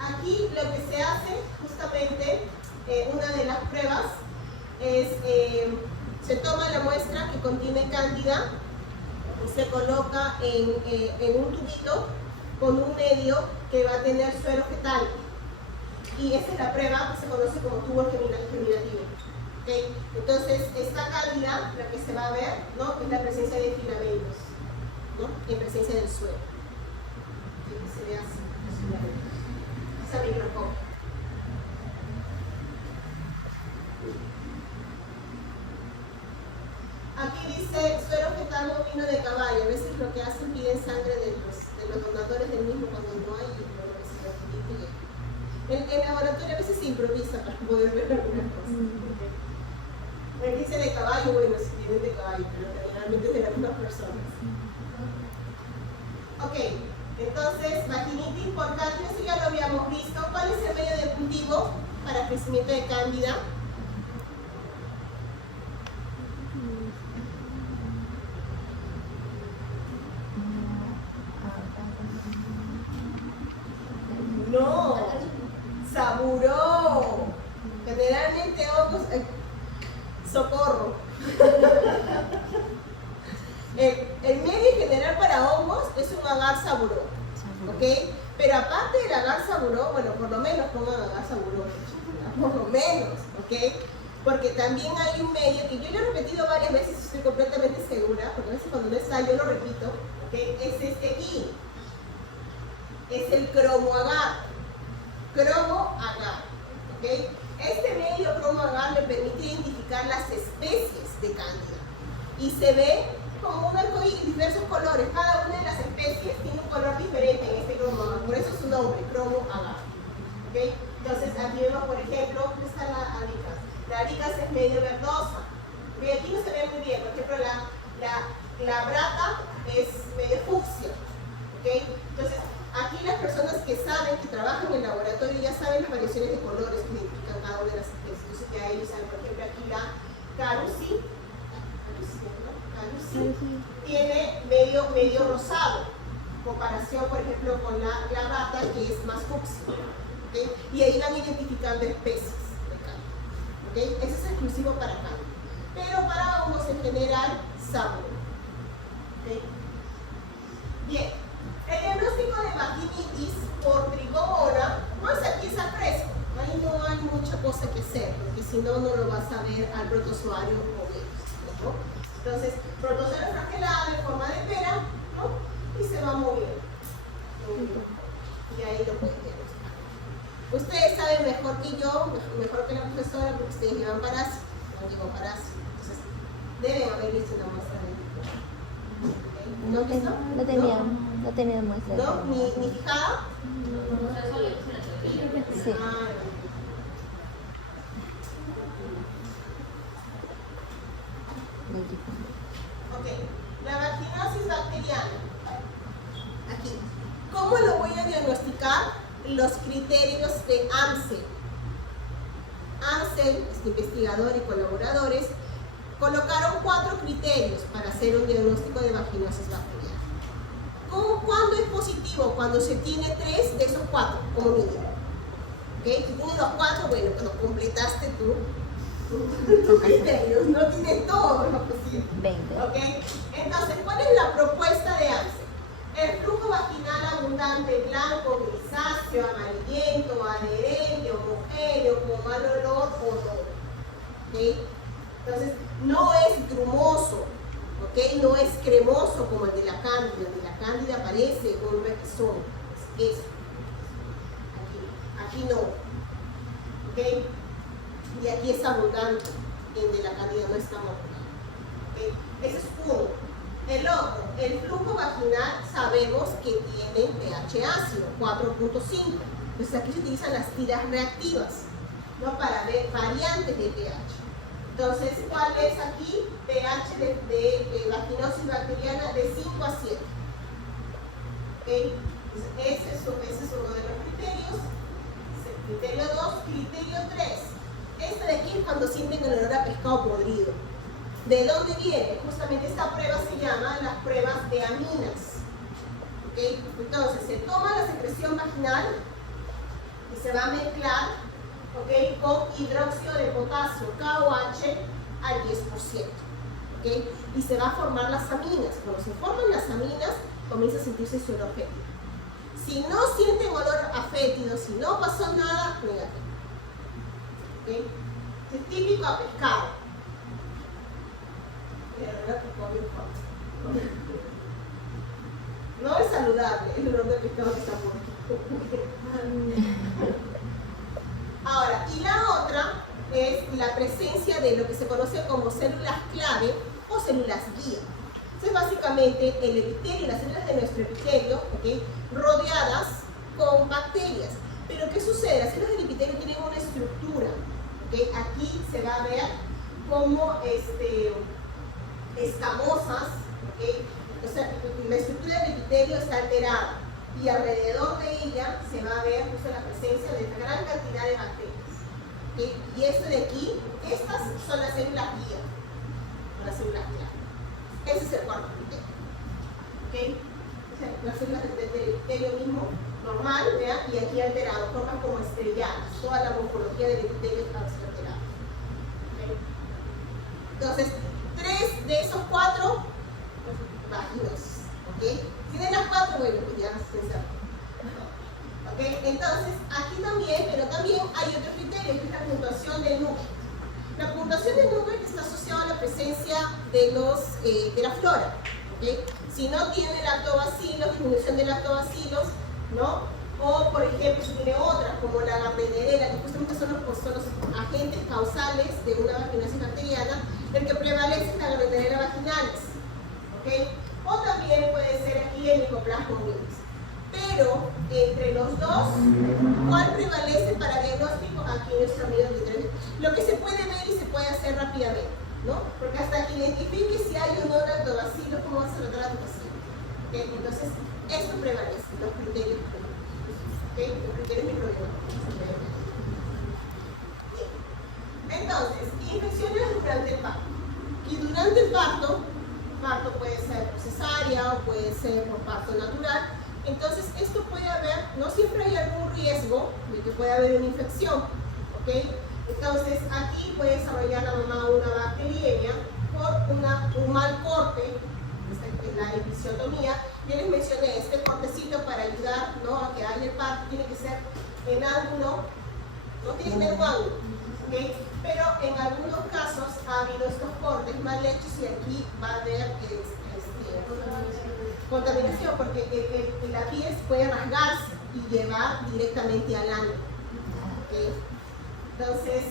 aquí lo que se hace, justamente, una de las pruebas es, se toma la muestra que contiene cándida y se coloca en un tubito con un medio que va a tener suero fetal. Y esa es la prueba que se conoce como tubo germinativo. ¿Okay? Entonces, esta cándida, la que se va a ver, ¿no? Es la presencia de filamentos, ¿no? En presencia del suero. Que se ve así, los filamentos. Esa microscopia. Aquí dice suero fetal bovino de caballo. A veces lo que hacen piden sangre de los donadores del mismo cuando no hay y luego se lo piden. El laboratorio a veces se improvisa para poder ver algunas cosas. Aquí dice de caballo, bueno, si vienen de caballo, pero generalmente es de las mismas personas. Ok, entonces vaginitis por cándida, eso ya lo habíamos visto. ¿Cuál es el medio de cultivo para crecimiento de cándida? No, saburó. Generalmente hongos, socorro. El medio general para hongos es un agar saburó, ¿ok? Pero aparte del agar saburó, bueno, por lo menos pongan agar saburó, por lo menos, ¿ok? Porque también hay un medio que yo lo he repetido varias veces y estoy completamente segura, porque a veces cuando no está yo lo repito, ¿ok? Es este aquí. Es el cromo-agar. Cromo-agar. ¿Okay? Este medio cromo-agar le permite identificar las especies de cándida. Y se ve como un arcoíris, diversos colores. Cada una de las especies tiene un color diferente en este cromo-agar. Por eso su nombre, cromo-agar. ¿Okay? Entonces aquí vemos, por ejemplo, ¿dónde está la aricas? La aricas es medio verdosa. ¿Okay? Aquí no se ve muy bien. Por ejemplo, la brata es medio fucsia. ¿Okay? Entonces, aquí las personas que saben, que trabajan en el laboratorio, ya saben las variaciones de colores que identifican cada una de las especies. Entonces ya ellos saben, por ejemplo, aquí la carusi tiene medio rosado, en comparación, por ejemplo, con la bata, que es más fucsia. ¿Okay? Y ahí van identificando especies de cándida. ¿Okay? Eso es exclusivo para cándida. Pero para hongos en general, sabor. ¿Okay? Bien. El diagnóstico de vaginitis por tricomona, pues aquí está fresco. Ahí no hay mucha cosa que hacer, porque si no, no lo vas a ver al protozoario moviéndose, ¿no? Entonces, protozoario flagelado en forma de pera, ¿no? Y se va moviendo. Y ahí lo pueden diagnosticar. Ustedes saben mejor que yo, mejor que la profesora, porque ustedes llevan parásitos. No llevo parásitos. Entonces, deben haber visto una muestra de ¿no han visto? No tenía. No tenía muestra. ¿No? ¿Ni fijada? O sea, solo es una teoría. Sí. Ah, ok. La vaginosis bacteriana. Aquí. ¿Cómo lo voy a diagnosticar? Los criterios de Amsel. Amsel, este investigador y colaboradores, colocaron 4 criterios para hacer un diagnóstico de vaginosis bacteriana. ¿Cuándo es positivo? Cuando se tiene 3 de esos 4, como mínimo. ¿Okay? Si tienes los 4, bueno, cuando completaste tus criterios, no tienes todo lo posible. 20. ¿Okay? Entonces, ¿cuál es la propuesta de ANSE? El flujo vaginal abundante, blanco, grisáceo, amarillento, adherente, homogéneo, con mal olor o no. ¿Okay? Entonces, no es grumoso, ¿okay? No es cremoso como el de la cándida. El de la cándida parece un requesón, es eso. Aquí no. ¿Okay? Y aquí es abundante, el de la cándida no es tan abundante. ¿Okay? Ese es uno. El otro, el flujo vaginal sabemos que tiene pH ácido, 4.5. Entonces aquí se utilizan las tiras reactivas, ¿no? Para ver variantes de pH. Entonces, ¿cuál es aquí? pH de vaginosis bacteriana de 5 a 7. ¿Okay? Ese es uno de los criterios. Criterio 2, criterio 3. Este de aquí es cuando sienten el olor a pescado podrido. ¿De dónde viene? Justamente esta prueba se llama las pruebas de aminas. ¿Okay? Entonces, se toma la secreción vaginal y se va a mezclar, ¿okay? Con hidróxido de potasio, KOH, al 10%. ¿Okay? Y se va a formar las aminas. Cuando se forman las aminas, comienza a sentirse su olor fétido. Si no sienten olor a fétido, si no pasó nada, negativo. ¿Okay? Es típico a pescado. No es saludable el olor de pescado que está por aquí. Ahora, y la otra es la presencia de lo que se conoce como células clave o células guía. Es básicamente el epitelio, las células de nuestro epitelio, ¿okay? Rodeadas con bacterias. Pero ¿qué sucede? Las células del epitelio tienen una estructura. ¿Okay? Aquí se va a ver como escamosas. ¿Okay? O sea, la estructura del epitelio está alterada y alrededor de ella se va a ver justo la presencia de esta gran cantidad de bacterias. ¿Okay? Y esto de aquí, estas son las células guía, las células clave. Ese es el cuarto criterio. ¿Okay? O sea, las células del epitelio mismo, normal, ¿vean? Y aquí alterado, forman como estrelladas. Toda la morfología del epitelio está alterada. ¿Okay? Entonces, 3 de esos 4 vaginos. ¿Okay? Si de las 4, bueno, pues ya se sabe. ¿Okay? Entonces, aquí también, pero también hay otro criterio, que es la puntuación del núcleo. La puntuación del núcleo está asociada a la presencia de la flora. ¿Okay? Si no tiene lactobacilos, disminución de lactobacilos, ¿no? O, por ejemplo, si tiene otras, como la gardnerella, que justamente son los agentes causales de una vaginosis bacteriana, el que prevalece es la gardnerella vaginalis. ¿Okay? O también puede ser aquí el Mycoplasma viridis. Pero, entre los dos, ¿cuál prevalece para diagnóstico? Aquí nuestro amigo Guillermo. Lo que se puede ver y se puede hacer rápidamente, ¿no? Porque hasta que identifique si hay o no lactobacilos, ¿cómo vas a tratar a tu paciente? ¿Okay? Entonces, esto prevalece, los criterios. ¿Okay? Los criterios microbiológicos. Bien. Entonces, infecciones durante el parto. Y durante el parto puede ser por cesárea o puede ser por parto natural. Entonces, esto puede haber, no siempre hay algún riesgo de que pueda haber una infección. ¿Okay? Entonces, aquí puede desarrollar la mamá una bacteriemia por un mal corte, la episiotomía. Yo les mencioné este cortecito para ayudar, ¿no? A que haya el parto, tiene que ser en ángulo, no tiene que tener un ángulo. ¿Okay? Pero en algunos casos ha habido estos cortes mal hechos y aquí va a haber contaminación, porque la piel puede rasgarse y llevar directamente al ano. ¿Okay? Entonces,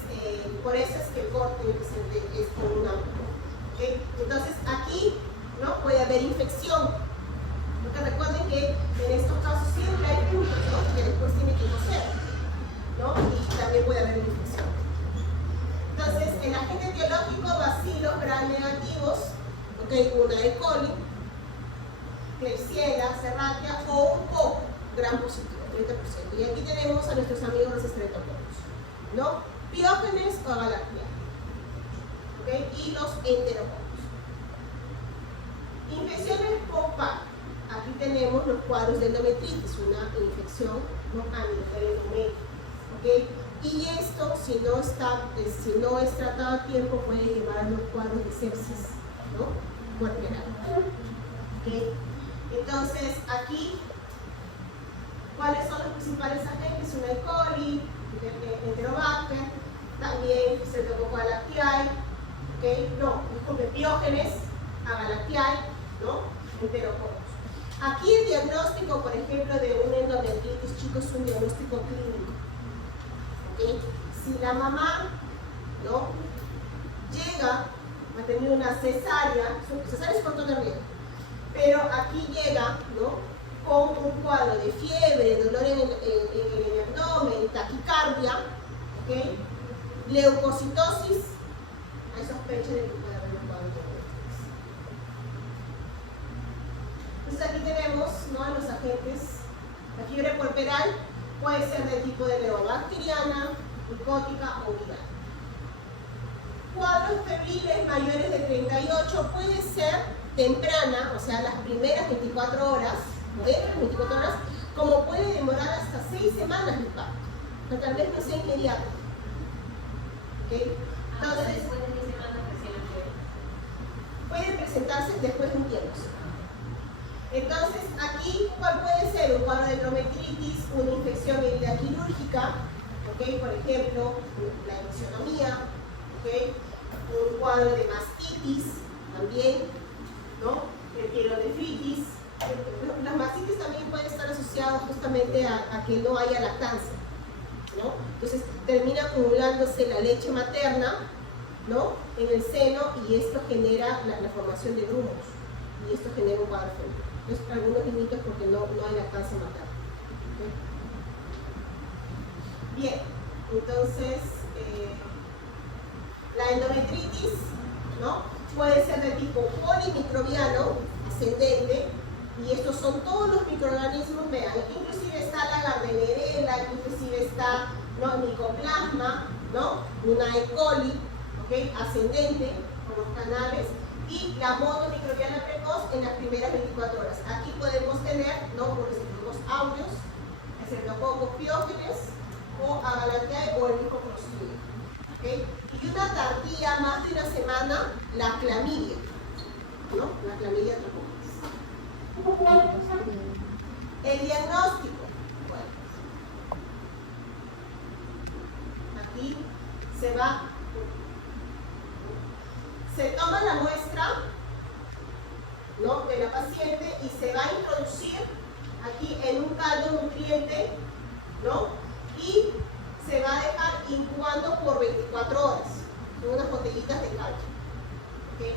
por eso es que el corte es con un ángulo. ¿Okay? Entonces, aquí, ¿no? Puede haber infección. Porque recuerden que en estos casos siempre hay puntos, ¿no? Que después tiene que coser, ¿no? Y también puede haber infección. Entonces, el agente etiológico, bacilos gram negativos, ¿okay? Una E. coli, Klebsiella, Serratia o un coco gram positivo, 30%. Y aquí tenemos a nuestros amigos los estreptococcus, ¿no? Piógenes o galactia. ¿okay? Y los enterococos. Infecciones por par. Aquí tenemos los cuadros de endometritis, una infección a nivel endometrio. ¿Okay? Y esto, si no es tratado a tiempo, puede llevar a los cuadros de sepsis, ¿no? Puerperal. ¿Okay? Entonces, aquí, ¿cuáles son los principales agentes? Una E. coli, Enterobacter, también Streptococcus galactiae, ¿okay? No, disculpe, Piógenes, Agalactiae, ¿no? Enterococos. Aquí el diagnóstico, por ejemplo, de una endometritis, chicos, es un diagnóstico clínico. ¿Okay? Si la mamá, ¿no? llega a tener una cesárea es con todo riesgo, pero aquí llega, ¿no? con un cuadro de fiebre, dolor en el abdomen, taquicardia, ¿okay? Leucocitosis, hay sospecha de que puede haber un cuadro de diabetes. Entonces aquí tenemos, ¿no? los agentes. La fiebre puerperal puede ser de tipo de levobacteriana, micótica o viral. Cuadros febriles mayores de 38 puede ser temprana, o sea, las primeras 24 horas, o dentro de las 24 horas, como puede demorar hasta 6 semanas el parto, pero tal vez no sea inmediato. ¿Okay? Entonces, después de 10 semanas recién la fiebre. puede presentarse después de un tiempo. Entonces, aquí, ¿cuál puede ser? Un cuadro de endometritis, una infección herida quirúrgica, ¿okay? por ejemplo, la episiotomía, ¿okay? un cuadro de mastitis también, ¿no? el pielonefritis. Las mastitis también pueden estar asociadas justamente a que no haya lactancia, ¿no? Entonces termina acumulándose la leche materna, ¿no? en el seno y esto genera la formación de grumos y esto genera un cuadro febril. Entonces algunos niñitos porque no hay lactancia materna. ¿Okay? Bien, entonces la endometritis, ¿no? puede ser de tipo polimicrobiano ascendente. Y estos son todos los microorganismos, vean, inclusive está la Gardnerella, inclusive está, ¿no? Mycoplasma, ¿no? una E. coli, ¿okay? ascendente, por los canales, y la monomicrobiana precoz en las primeras 24 horas. Aquí podemos tener, ¿no? por los aureus, Streptococcus piógenes, o Agalactiae, o el mismo Clostridium. ¿Okay? Y una tardía, más de una semana, la clamidia, ¿no? la clamidia trachomatis. El diagnóstico. Bueno, aquí se toma la muestra, ¿no? de la paciente y se va a introducir aquí en un caldo nutriente, ¿no? y se va a dejar incubando por 24 horas. Son unas botellitas de caldo. ¿Okay?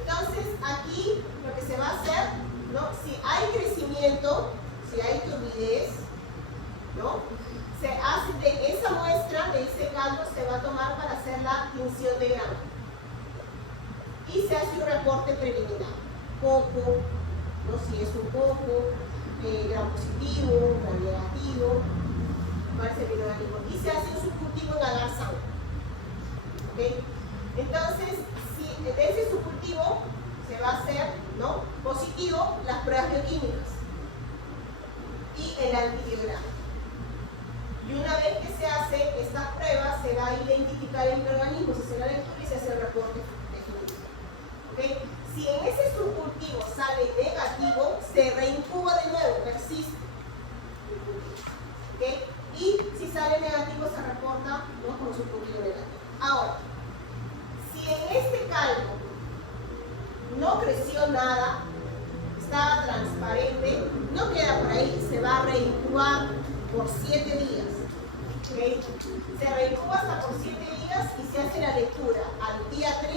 Entonces, aquí lo que se va a hacer, ¿no? si hay crecimiento, si hay turbidez, ¿no? se hace de esa muestra, de ese caldo, se va a tomar para hacer la tinción de grano. Y se hace un reporte preliminar. Coco, ¿no? si es un coco, gran positivo, gran negativo, y se hace un subcultivo en agar sangre. ¿Okay? Entonces, si de ese subcultivo se va a hacer, ¿no? positivo, las pruebas bioquímicas y el antibiograma. Y una vez que se hace estas pruebas, se va a identificar el microorganismo, se hace la lectura y se hace el reporte definitivo. ¿Okay? Si en ese subcultivo sale negativo, se reincuba de nuevo, persiste. ¿Okay? Y si sale negativo, se reporta, ¿no? como subcultivo negativo. Ahora, si en este caldo no creció nada, estaba transparente, no queda por ahí, se va a reincubar por 7 días. ¿Okay? Se reincuba hasta por 7 días y se hace la lectura al día 3,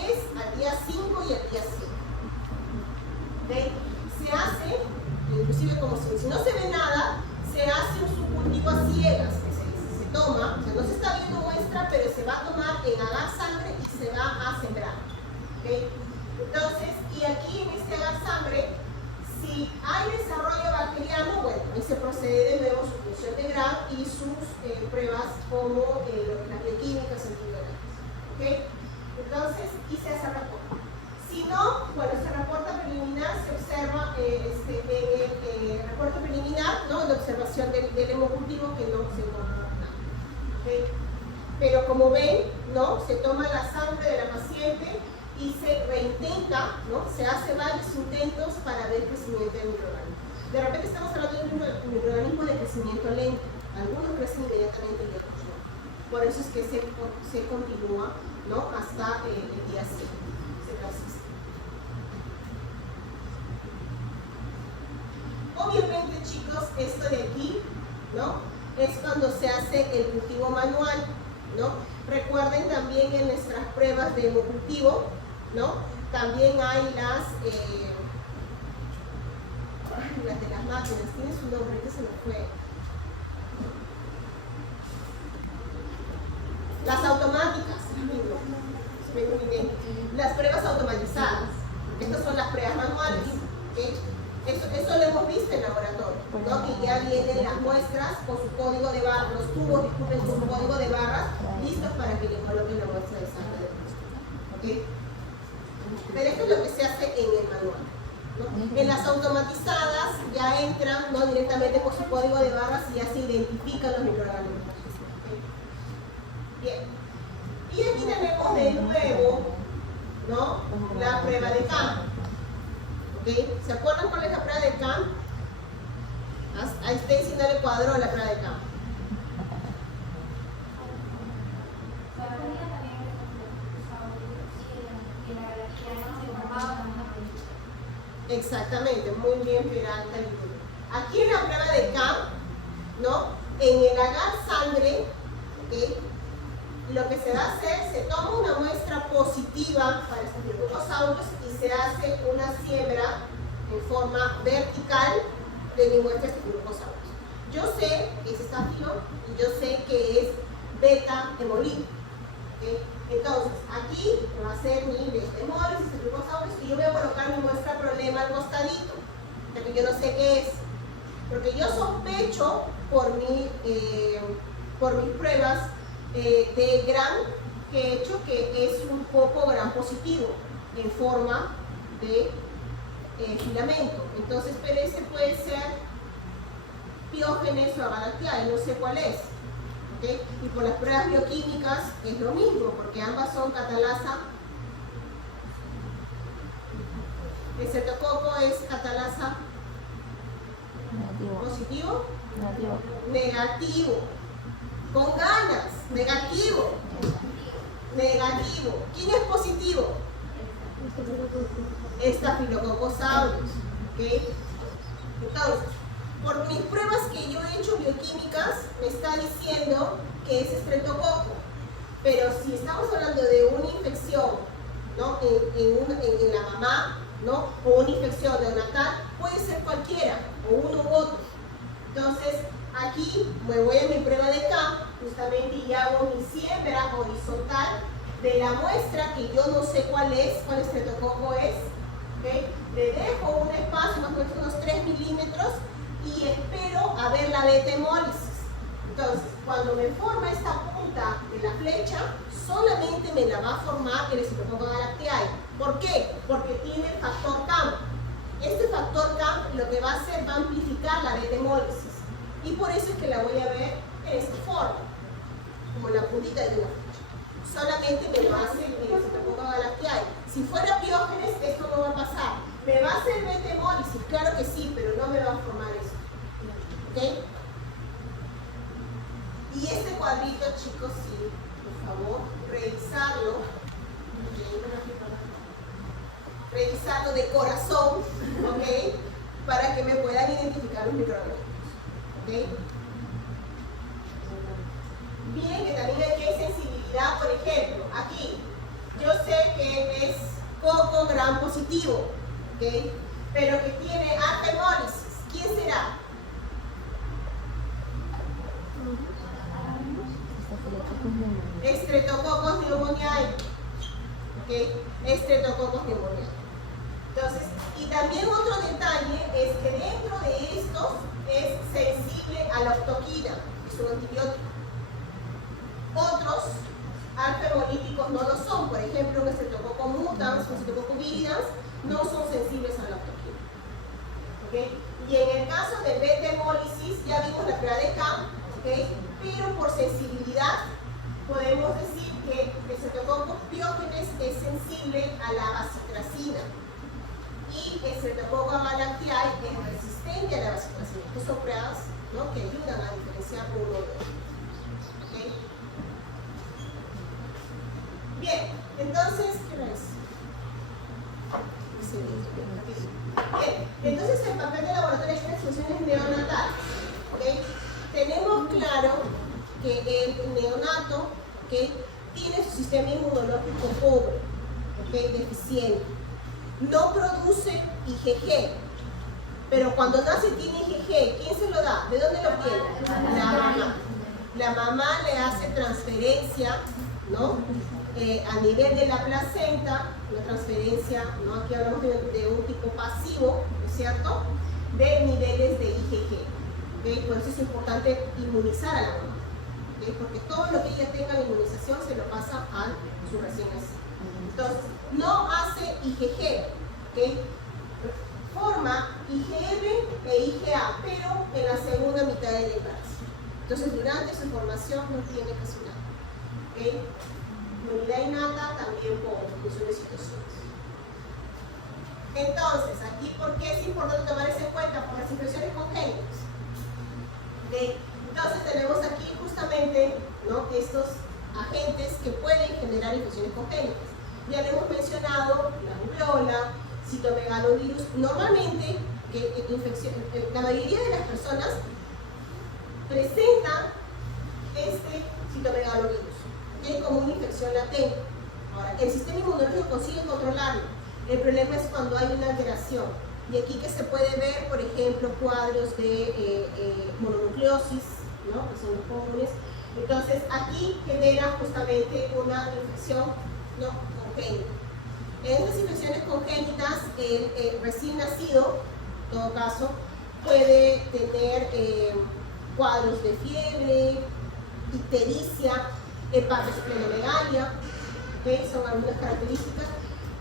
al día 5 y al día 7. ¿Okay? Se hace, inclusive como si no se ve nada, se hace un subcultivo a ciegas, que se toma, o sea, no se está viendo muestra, pero se va a tomar en agar sangre y se va a sembrar. ¿Okay? Entonces, y aquí en este agar sangre, si hay desarrollo bacteriano, bueno, ahí se procede de nuevo su función de Gram y sus pruebas como las bioquímicas antivirales. ¿Okay? Entonces, y en el reporte preliminar, ¿no? En observación del hemocultivo, que no se encontró nada. ¿Okay? Pero como ven, ¿no? Se toma la sangre de la paciente y se reintenta, ¿no? Se hace varios intentos para ver crecimiento del microorganismo. De repente estamos hablando de un microorganismo de crecimiento lento. Algunos crecen inmediatamente y otros no. Por eso es que se continúa, ¿no? Hasta el día 6. Se persiste. Obviamente, chicos, esto de aquí, ¿no? Es cuando se hace el cultivo manual, ¿no? Recuerden también en nuestras pruebas de hemocultivo, ¿no? También hay las de las máquinas, tiene su nombre, que se me fue. Las automáticas, las pruebas automatizadas. Estas son las pruebas manuales, ¿okay? Eso lo hemos visto en laboratorio, ¿no? Que ya vienen las muestras con su código de barras, los tubos, disculpen, con su código de barras, listos para que le coloquen la muestra de sangre de muestra, ¿okay? Pero esto es lo que se hace en el manual, ¿no? En las automatizadas ya entran, ¿no? Directamente por su código de barras y ya se identifican los microorganismos. ¿Okay? Bien. Y aquí tenemos de nuevo, ¿no? La prueba de campo. ¿Okay? ¿Se acuerdan cuál es la prueba de campo? Ahí está diciendo el cuadro de la prueba de campo. Exactamente, muy bien, Peralta. Aquí en la prueba de CAM, ¿no? En el agar sangre, ¿okay? Lo que se va a hacer, se toma una muestra positiva para estos glucosaurios y se hace una siembra en forma vertical de mi muestra de estos glucosaurios. Yo sé que es estafilo y yo sé que es beta hemolítico. ¿Okay? Entonces, aquí va a ser mi hemólisis de glucosaurios y yo voy a colocar mi muestra problema al costadito, porque yo no sé qué es. Porque yo sospecho por mis pruebas de Gram que he hecho que es un poco Gram positivo en forma de filamento. Entonces, pero ese puede ser Piógenes o Agalactiae, no sé cuál es. ¿Okay? Y por las pruebas bioquímicas es lo mismo, porque ambas son catalasa. El cetococo es catalasa positivo, negativo, con ganas, negativo. ¿Quién es positivo? Estafilococosaurus. ¿Okay? Entonces, por mis pruebas que yo he hecho bioquímicas, me está diciendo que es estreptococo. Pero si estamos hablando de una infección, ¿no? en la mamá, ¿no? O una infección neonatal, puede ser cualquiera, o uno u otro. Entonces, aquí me voy a mi prueba de CAM, justamente, y hago mi siembra horizontal de la muestra que yo no sé cuál estreptococo es. ¿Okay? Le dejo un espacio, más o menos unos 3 milímetros, y espero a ver la beta hemólisis. Entonces, cuando me forma esta punta de la flecha, solamente me la va a formar el Estreptococcus galactiae. ¿Por qué? Porque tiene el factor CAM. Este factor CAM lo que va a hacer va a amplificar la beta hemólisis. Y por eso es que la voy a ver en esta forma, como la puntita de una flecha. Solamente me lo hace el Estreptococcus galactiae. Si fuera Piógenes, esto no va a pasar. ¿Me va a hacer beta hemólisis? Claro que sí, pero no me va a formar eso. ¿Ok? Y este cuadrito, chicos, sí, por favor, revisarlo. Revisarlo de corazón, ¿ok? Para que me puedan identificar los microorganismos. ¿Ok? Bien, que también aquí hay sensibilidad, por ejemplo, aquí. Yo sé que es coco gram positivo, ¿ok? Pero que tiene alta hemólisis. ¿Quién será? Streptococcus pneumoniae. ¿Ok? Streptococcus pneumoniae. Entonces, y también otro detalle es que dentro de estos es sensible a la octoquina, que es un antibiótico. Otros alfa hemolíticos no lo son, por ejemplo, un Streptococcus mutans, un Streptococcus viridans, no son sensibles a la octoquina. ¿okay? Y en el caso de beta-hemólisis, ya vimos la prueba de K, ¿okay? Pero por sensibilidad podemos decir que el Streptococcus pyogenes es sensible a la bacitracina y el Streptococcus agalactiae es resistente a la bacitracina. Estas son pruebas, ¿no?, que ayudan a diferenciar uno de otro. ¿Okay? Bien, entonces, ¿qué hora es? Bien, entonces el papel de laboratorio de funciones neonatales. ¿Okay? Tenemos claro que el neonato, ¿okay?, tiene su sistema inmunológico pobre, ¿okay?, deficiente. No produce IgG, pero cuando nace tiene IgG. ¿Quién se lo da? ¿De dónde lo tiene? La mamá. La mamá le hace transferencia, ¿no?, a nivel de la placenta, una transferencia, ¿no?, aquí hablamos de un tipo pasivo, ¿no es cierto?, de niveles de IgG. ¿Okay? Por eso es importante inmunizar a la mamá, ¿okay?, porque todo lo que ella tenga de inmunización se lo pasa a su recién nacido. Entonces, no hace IgG, ¿okay?, forma IgM e IgA, pero en la segunda mitad del embarazo. Entonces, durante su formación no tiene casi nada. ¿Okay? Inmunidad innata también por funciones citosólicas. Entonces, aquí, ¿por qué es importante tomar eso en cuenta? Por las infecciones congénitas. ¿Okay? Entonces, tenemos aquí justamente, ¿no?, estos agentes que pueden generar infecciones congénitas. Ya le hemos mencionado la rubiola, citomegalovirus. Normalmente, la mayoría de las personas presentan este citomegalovirus, que es como una infección latente. Ahora, el sistema inmunológico consigue controlarlo. El problema es cuando hay una alteración. Y aquí que se puede ver, por ejemplo, cuadros de mononucleosis, ¿no?, que son los comunes. Entonces, aquí genera justamente una infección, ¿no?, congénita. En estas infecciones congénitas, el recién nacido, en todo caso, puede tener cuadros de fiebre, ictericia, hepatosplenomegalia, ¿okay?, son algunas características,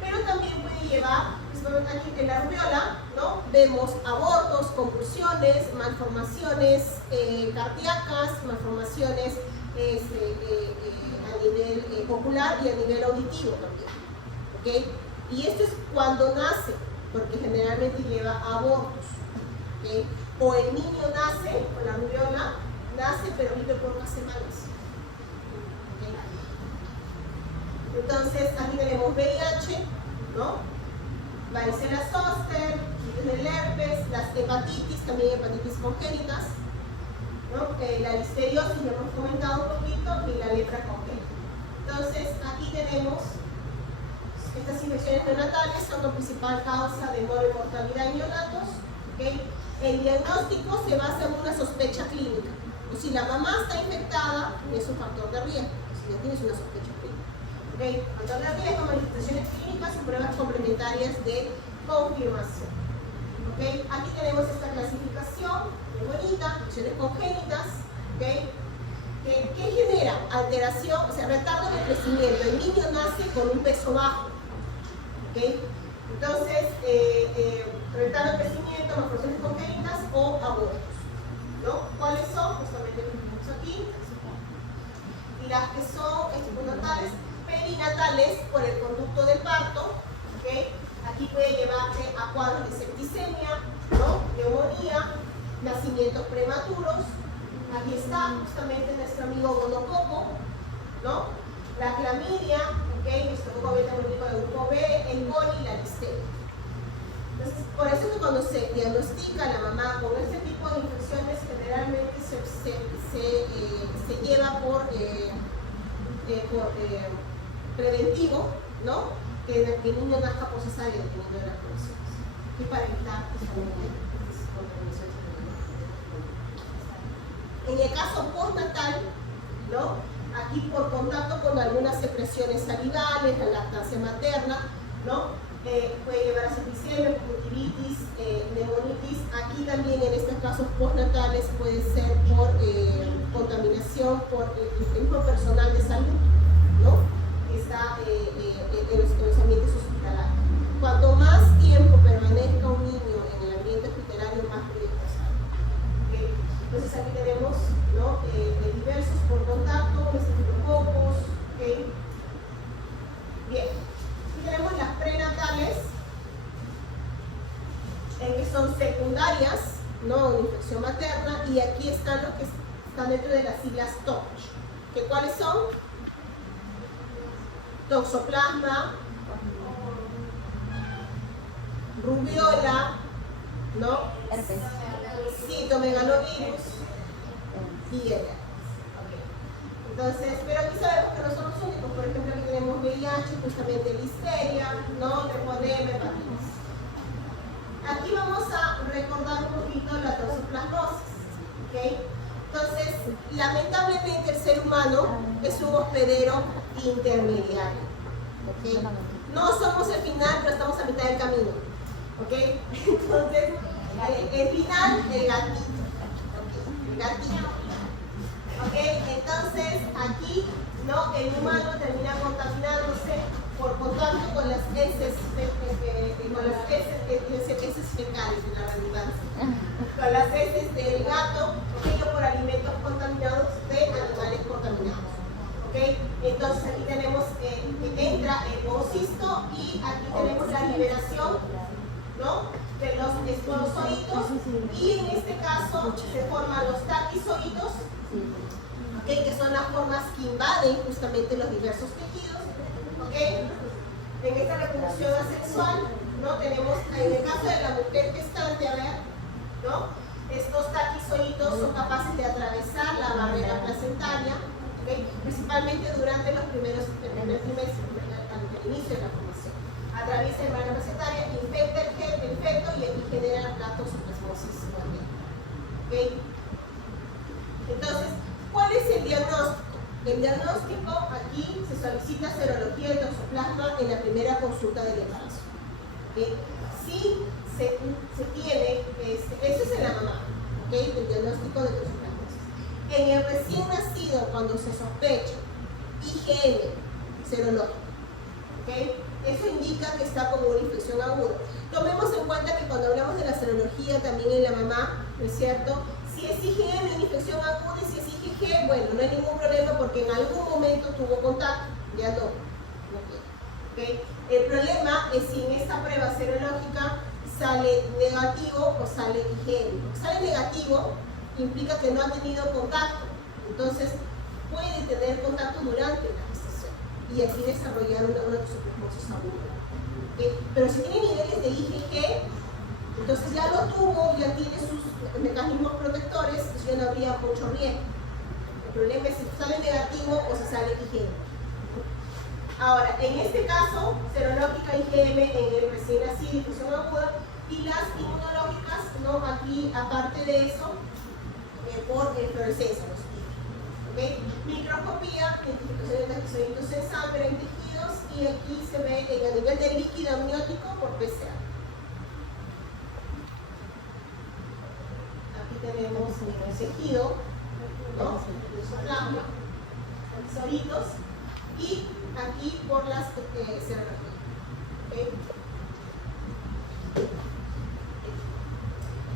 pero también puede llevar, principalmente aquí en la rubiola, ¿no?, vemos abortos, convulsiones, malformaciones cardíacas, malformaciones a nivel ocular y a nivel auditivo también. ¿Okay? Y esto es cuando nace, porque generalmente lleva abortos. ¿Okay? O el niño nace con la rubiola, nace pero vive por unas semanas. ¿Okay? Entonces, aquí tenemos VIH, ¿no?, varicela zoster, el herpes, las hepatitis, también hepatitis congénitas, ¿no?, la listeriosis, ya hemos comentado un poquito, y la lepra congénita. Entonces, aquí tenemos estas infecciones neonatales, son la principal causa de mortalidad en neonatos. ¿Okay? El diagnóstico se basa en una sospecha clínica. O si la mamá está infectada, es un factor de riesgo. Si ya tienes una sospecha clínica. ¿Okay? Factor de riesgo, manifestaciones clínicas y pruebas complementarias de confirmación. ¿Okay? Aquí tenemos esta clasificación muy bonita, infecciones congénitas. ¿Okay? ¿Qué genera? Alteración, o sea, retardo de crecimiento. El niño nace con un peso bajo. ¿Okay? Entonces, retardo de crecimiento, malformaciones congénitas o abortos, ¿no? ¿Cuáles son? Justamente lo que tenemos aquí. Y las que son natales, perinatales por el conducto del parto. ¿Okay? Aquí puede llevarte a cuadros de septicemia, ¿no?, neumonía, nacimientos prematuros. Aquí está justamente nuestro amigo gonococo, ¿no?, la clamidia, ¿okay?, estreptococo beta hemolítico de grupo B, el coli y la listeria. Entonces, por eso es que cuando se diagnostica a la mamá con este tipo de infecciones, generalmente se lleva por preventivo, ¿no?, que el niño nazca por cesárea dependiendo de las condiciones, y para evitar que se complicaciones. En el caso postnatal, ¿no?, aquí por contacto con algunas secreciones salivales, la lactancia materna, ¿no?, puede llevar a septicemia, conjuntivitis, neumonitis. Aquí también en estos casos postnatales puede ser por contaminación por el mismo personal de salud, ¿no?, que está en los ambientes hospitalarios. Cuanto más tiempo permanezca un niño en el ambiente hospitalario son secundarias, ¿no? Una infección materna, y aquí están los que están dentro de las siglas TOCH. ¿Que cuáles son? Toxoplasma, rubiola, ¿no? Herpes. Citomegalovirus y el herpes. Entonces, pero aquí sabemos que no son los únicos. Por ejemplo, aquí tenemos VIH, justamente listeria, ¿no? Treponema, hepatitis. Aquí vamos a recordar un poquito la toxoplasmosis, ¿ok? Entonces, lamentablemente el ser humano es un hospedero intermediario, ¿ok? No somos el final, pero estamos a mitad del camino, ¿ok? Entonces, el final, el gatito, ¿ok? El gatito. ¿Ok? Entonces, aquí, ¿no? El humano termina contaminándose por contacto con las heces fecales, en la redundancia. Con las heces del gato, ¿ok? O por alimentos contaminados de animales contaminados. ¿Ok? Entonces, aquí tenemos, entra el oocisto y aquí tenemos la liberación, ¿no? De los esporozoitos, y en este caso se forman los taquizoidos, ¿okay? Que son las formas que invaden justamente los diversos tejidos, ¿okay? En esta reproducción asexual, ¿no? Tenemos, en el caso de la mujer gestante, a ver, ¿no? Estos taquizoidos son capaces de atravesar la barrera placentaria, ¿okay? Principalmente durante los primeros trimestres, al inicio de la formación. Atraviesa la barrera placentaria, infecta el feto y aquí genera la toxoplasmosis también. ¿Okay? Entonces, ¿cuál es el diagnóstico? El diagnóstico, aquí se solicita serología de toxoplasma en la primera consulta del embarazo. ¿Okay? Si se tiene, eso es en la mamá, ¿okay? El diagnóstico de toxoplasmosis. En el recién nacido, cuando se sospecha IgM serológico, ¿okay? Eso indica que está como una infección aguda. Tomemos en cuenta que cuando hablamos de la serología también en la mamá, ¿no es cierto? Si es IgM, una infección aguda, y si es IgG, bueno, no hay ningún problema porque en algún momento tuvo contacto, ya no. ¿Okay? El problema es si en esta prueba serológica sale negativo o sale IgM. Porque sale negativo implica que no ha tenido contacto, entonces puede tener contacto durante la gestación y aquí desarrollar una toxoplasmosis aguda. ¿Okay? Pero si tiene niveles de IgG, entonces ya lo tuvo, ya tiene sus mecanismos protectores, entonces ya no habría mucho riesgo. El problema es si sale negativo o si sale IgM. Ahora, en este caso, serológica IgM en el recién nacido, infusión aguda, y las inmunológicas, ¿no? Aquí, aparte de eso, por fluorescencia, los ¿okay? Microscopía, identificación de taquizoides en sangre, en tejidos, y aquí se ve a nivel del líquido amniótico por PCR. Tenemos el tejido, ¿no? El soplasma, taquizoides, y aquí por las serologías. ¿Okay?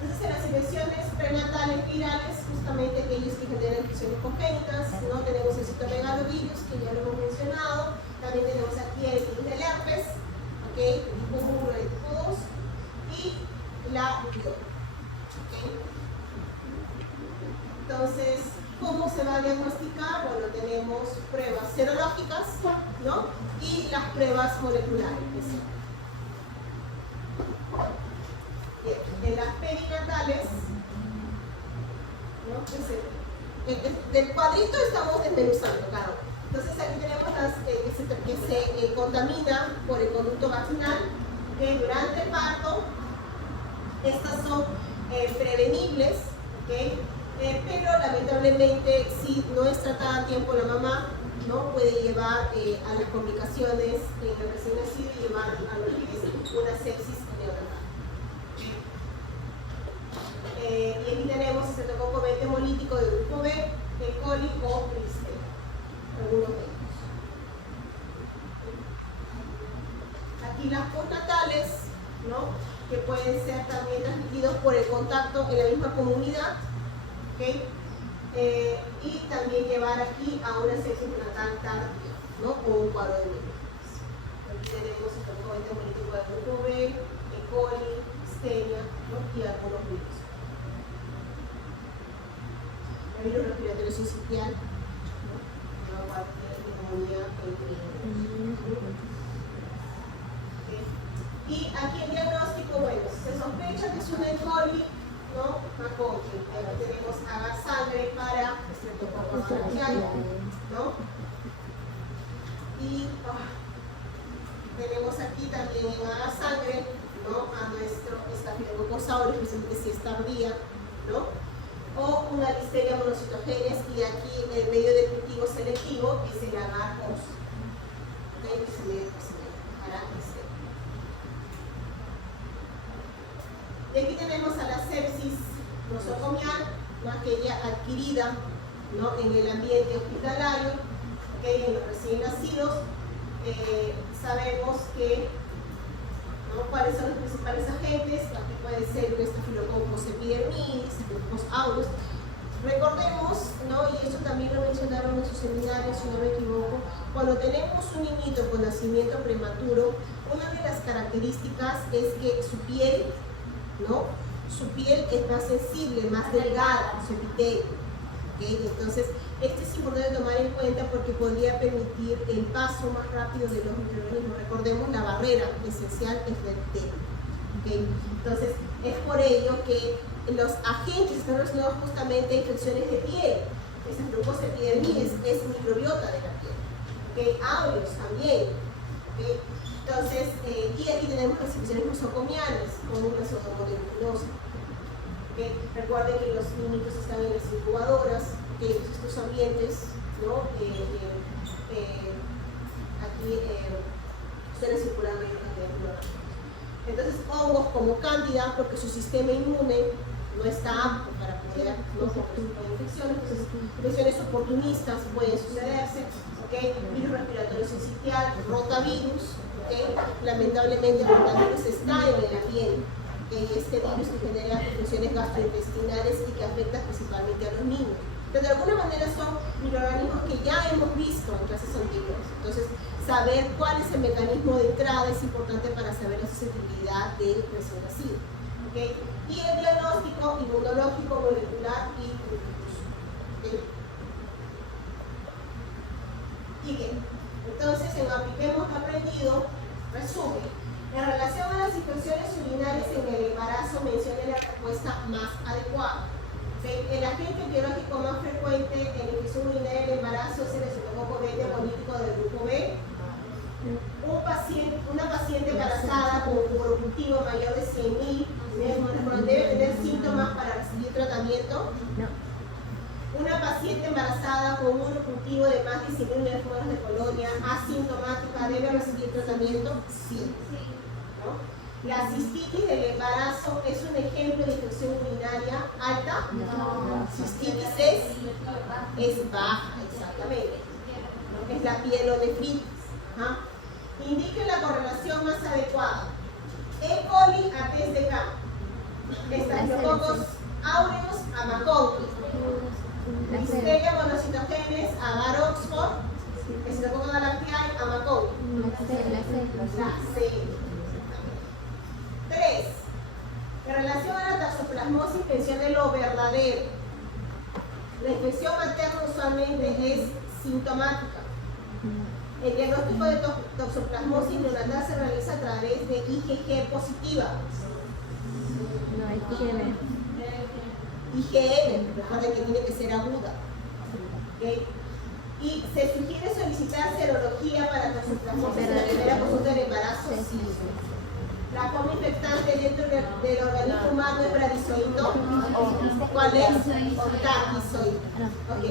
Entonces, en las infecciones prenatales virales, justamente aquellos que generan infecciones congénitas, ¿no? Tenemos el citomegalovirus, que ya lo hemos mencionado, también tenemos aquí el virus del herpes, ¿okay? El tipo 1 y el tipo 2, y la rubiola. ¿Okay? Entonces, ¿cómo se va a diagnosticar? Bueno, tenemos pruebas serológicas, ¿no? Y las pruebas moleculares. Bien, en las perinatales, ¿no? Del cuadrito estamos desmenuzando, claro. Entonces, aquí tenemos las que se contaminan por el conducto vaginal, que durante el parto, estas son prevenibles, ¿ok? Pero lamentablemente si no es tratada a tiempo la mamá, ¿no? Puede llevar a las complicaciones en el recién nacido y llevar a lo que es una sepsis neonatal. Y aquí tenemos el estreptococo hemolítico de grupo B, E. coli o Listeria, algunos de ellos. Aquí las postnatales, ¿no? Que pueden ser también transmitidos por el contacto en la misma comunidad. ¿Okay? Y también llevar aquí a una sepsis neonatal tardía, ¿no? O un cuadro de meningitis. Aquí tenemos el estreptococo hemolítico de grupo B, E. coli, Listeria, ¿no? y algunos virus. El virus respiratorio sincitial, ¿no? Cualquier neumonía y aquí el diagnóstico, bueno, se sospecha que es un E. coli, ¿no? Macoque. Aquí tenemos haga sangre para estreptococcus aureus, ¿no? Y tenemos aquí también en haga sangre, ¿no? A nuestro Staphylococcus aureus, especialmente si es tardía, ¿no? O una Listeria monocitogenes, y aquí el medio de cultivo selectivo es el agar os. ¿Ok? Es el medio para este. Y aquí tenemos a la sepsis nosocomial, ¿no? Aquella adquirida, ¿no? En el ambiente hospitalario, ¿okay? En los recién nacidos. Sabemos que, ¿no? Cuáles son los principales agentes. Aquí puede ser el Staphylococcus epidermidis, Staphylococcus aureus. Recordemos, ¿no? Y eso también lo mencionaron en sus seminarios, si no me equivoco, cuando tenemos un niñito con nacimiento prematuro, una de las características es que su piel, ¿no? Su piel es más sensible, más delgada, su epitelio. ¿Okay? Entonces, esto es importante tomar en cuenta porque podría permitir el paso más rápido de los microorganismos. Recordemos, la barrera esencial es la epitelio. ¿Okay? Entonces, es por ello que los agentes están relacionados justamente a infecciones de piel. Staphylococcus epidermidis es microbiota de la piel. ¿Okay? Aureus también. ¿Okay? Entonces, y aquí tenemos las infecciones nosocomiales con una pseudomonotuberculosis. ¿Okay? Recuerden que los niños están en las incubadoras, que estos ambientes, ¿no? Aquí suelen circular mayor cantidad de microorganismos. Entonces, hongos como cándida, porque su sistema inmune no está apto para poder no de infecciones. Entonces, infecciones oportunistas pueden sucederse. ¿Okay? Virus respiratorio sincitial, rotavirus. ¿Okay? Lamentablemente, el rotavirus está en la piel. ¿Okay? Este virus que genera infecciones gastrointestinales y que afecta principalmente a los niños. Pero de alguna manera son microorganismos que ya hemos visto en clases anteriores. Entonces, saber cuál es el mecanismo de entrada es importante para saber la susceptibilidad del recién nacido. ¿Okay? Y el diagnóstico inmunológico, molecular y difuso. ¿Okay? ¿Y qué? Entonces, en Apliquemos lo aprendido, resumen. En relación a las infecciones urinarias en el embarazo, mencione la respuesta más adecuada. El agente biológico más frecuente en la infección urinaria en el embarazo es el Staphylococcus beta hemolítico del grupo B. Una paciente embarazada con un cultivo mayor de 100.000 debe tener síntomas para recibir tratamiento. No. Una paciente embarazada con un cultivo de más de 100.000 unidades de colonia asintomática debe recibir tratamiento. Sí. ¿No? La cistitis del embarazo es un ejemplo de infección urinaria alta. No. Cistitis es baja, exactamente. ¿No? Es la pielonefritis. ¿Ah? Indique la correlación más adecuada. E. coli a test de campo. Staphylococcus aureus a Macoque. Listeria monocitogenes a Agar Oxford. Staphylococcus galactiae a Macoque. La C. 3. En relación a la toxoplasmosis, mencione lo verdadero. La infección materna usualmente es sintomática. El diagnóstico de toxoplasmosis neonatal se realiza a través de IgG positiva. No, es IgM. IgM, recuerden que tiene que ser aguda. ¿Okay? Y se sugiere solicitar serología para toxoplasmosis en la primera consulta del embarazo. Sí. La forma infectante dentro del organismo humano es bradizoito. ¿Cuál es? O taquizoide. Ok.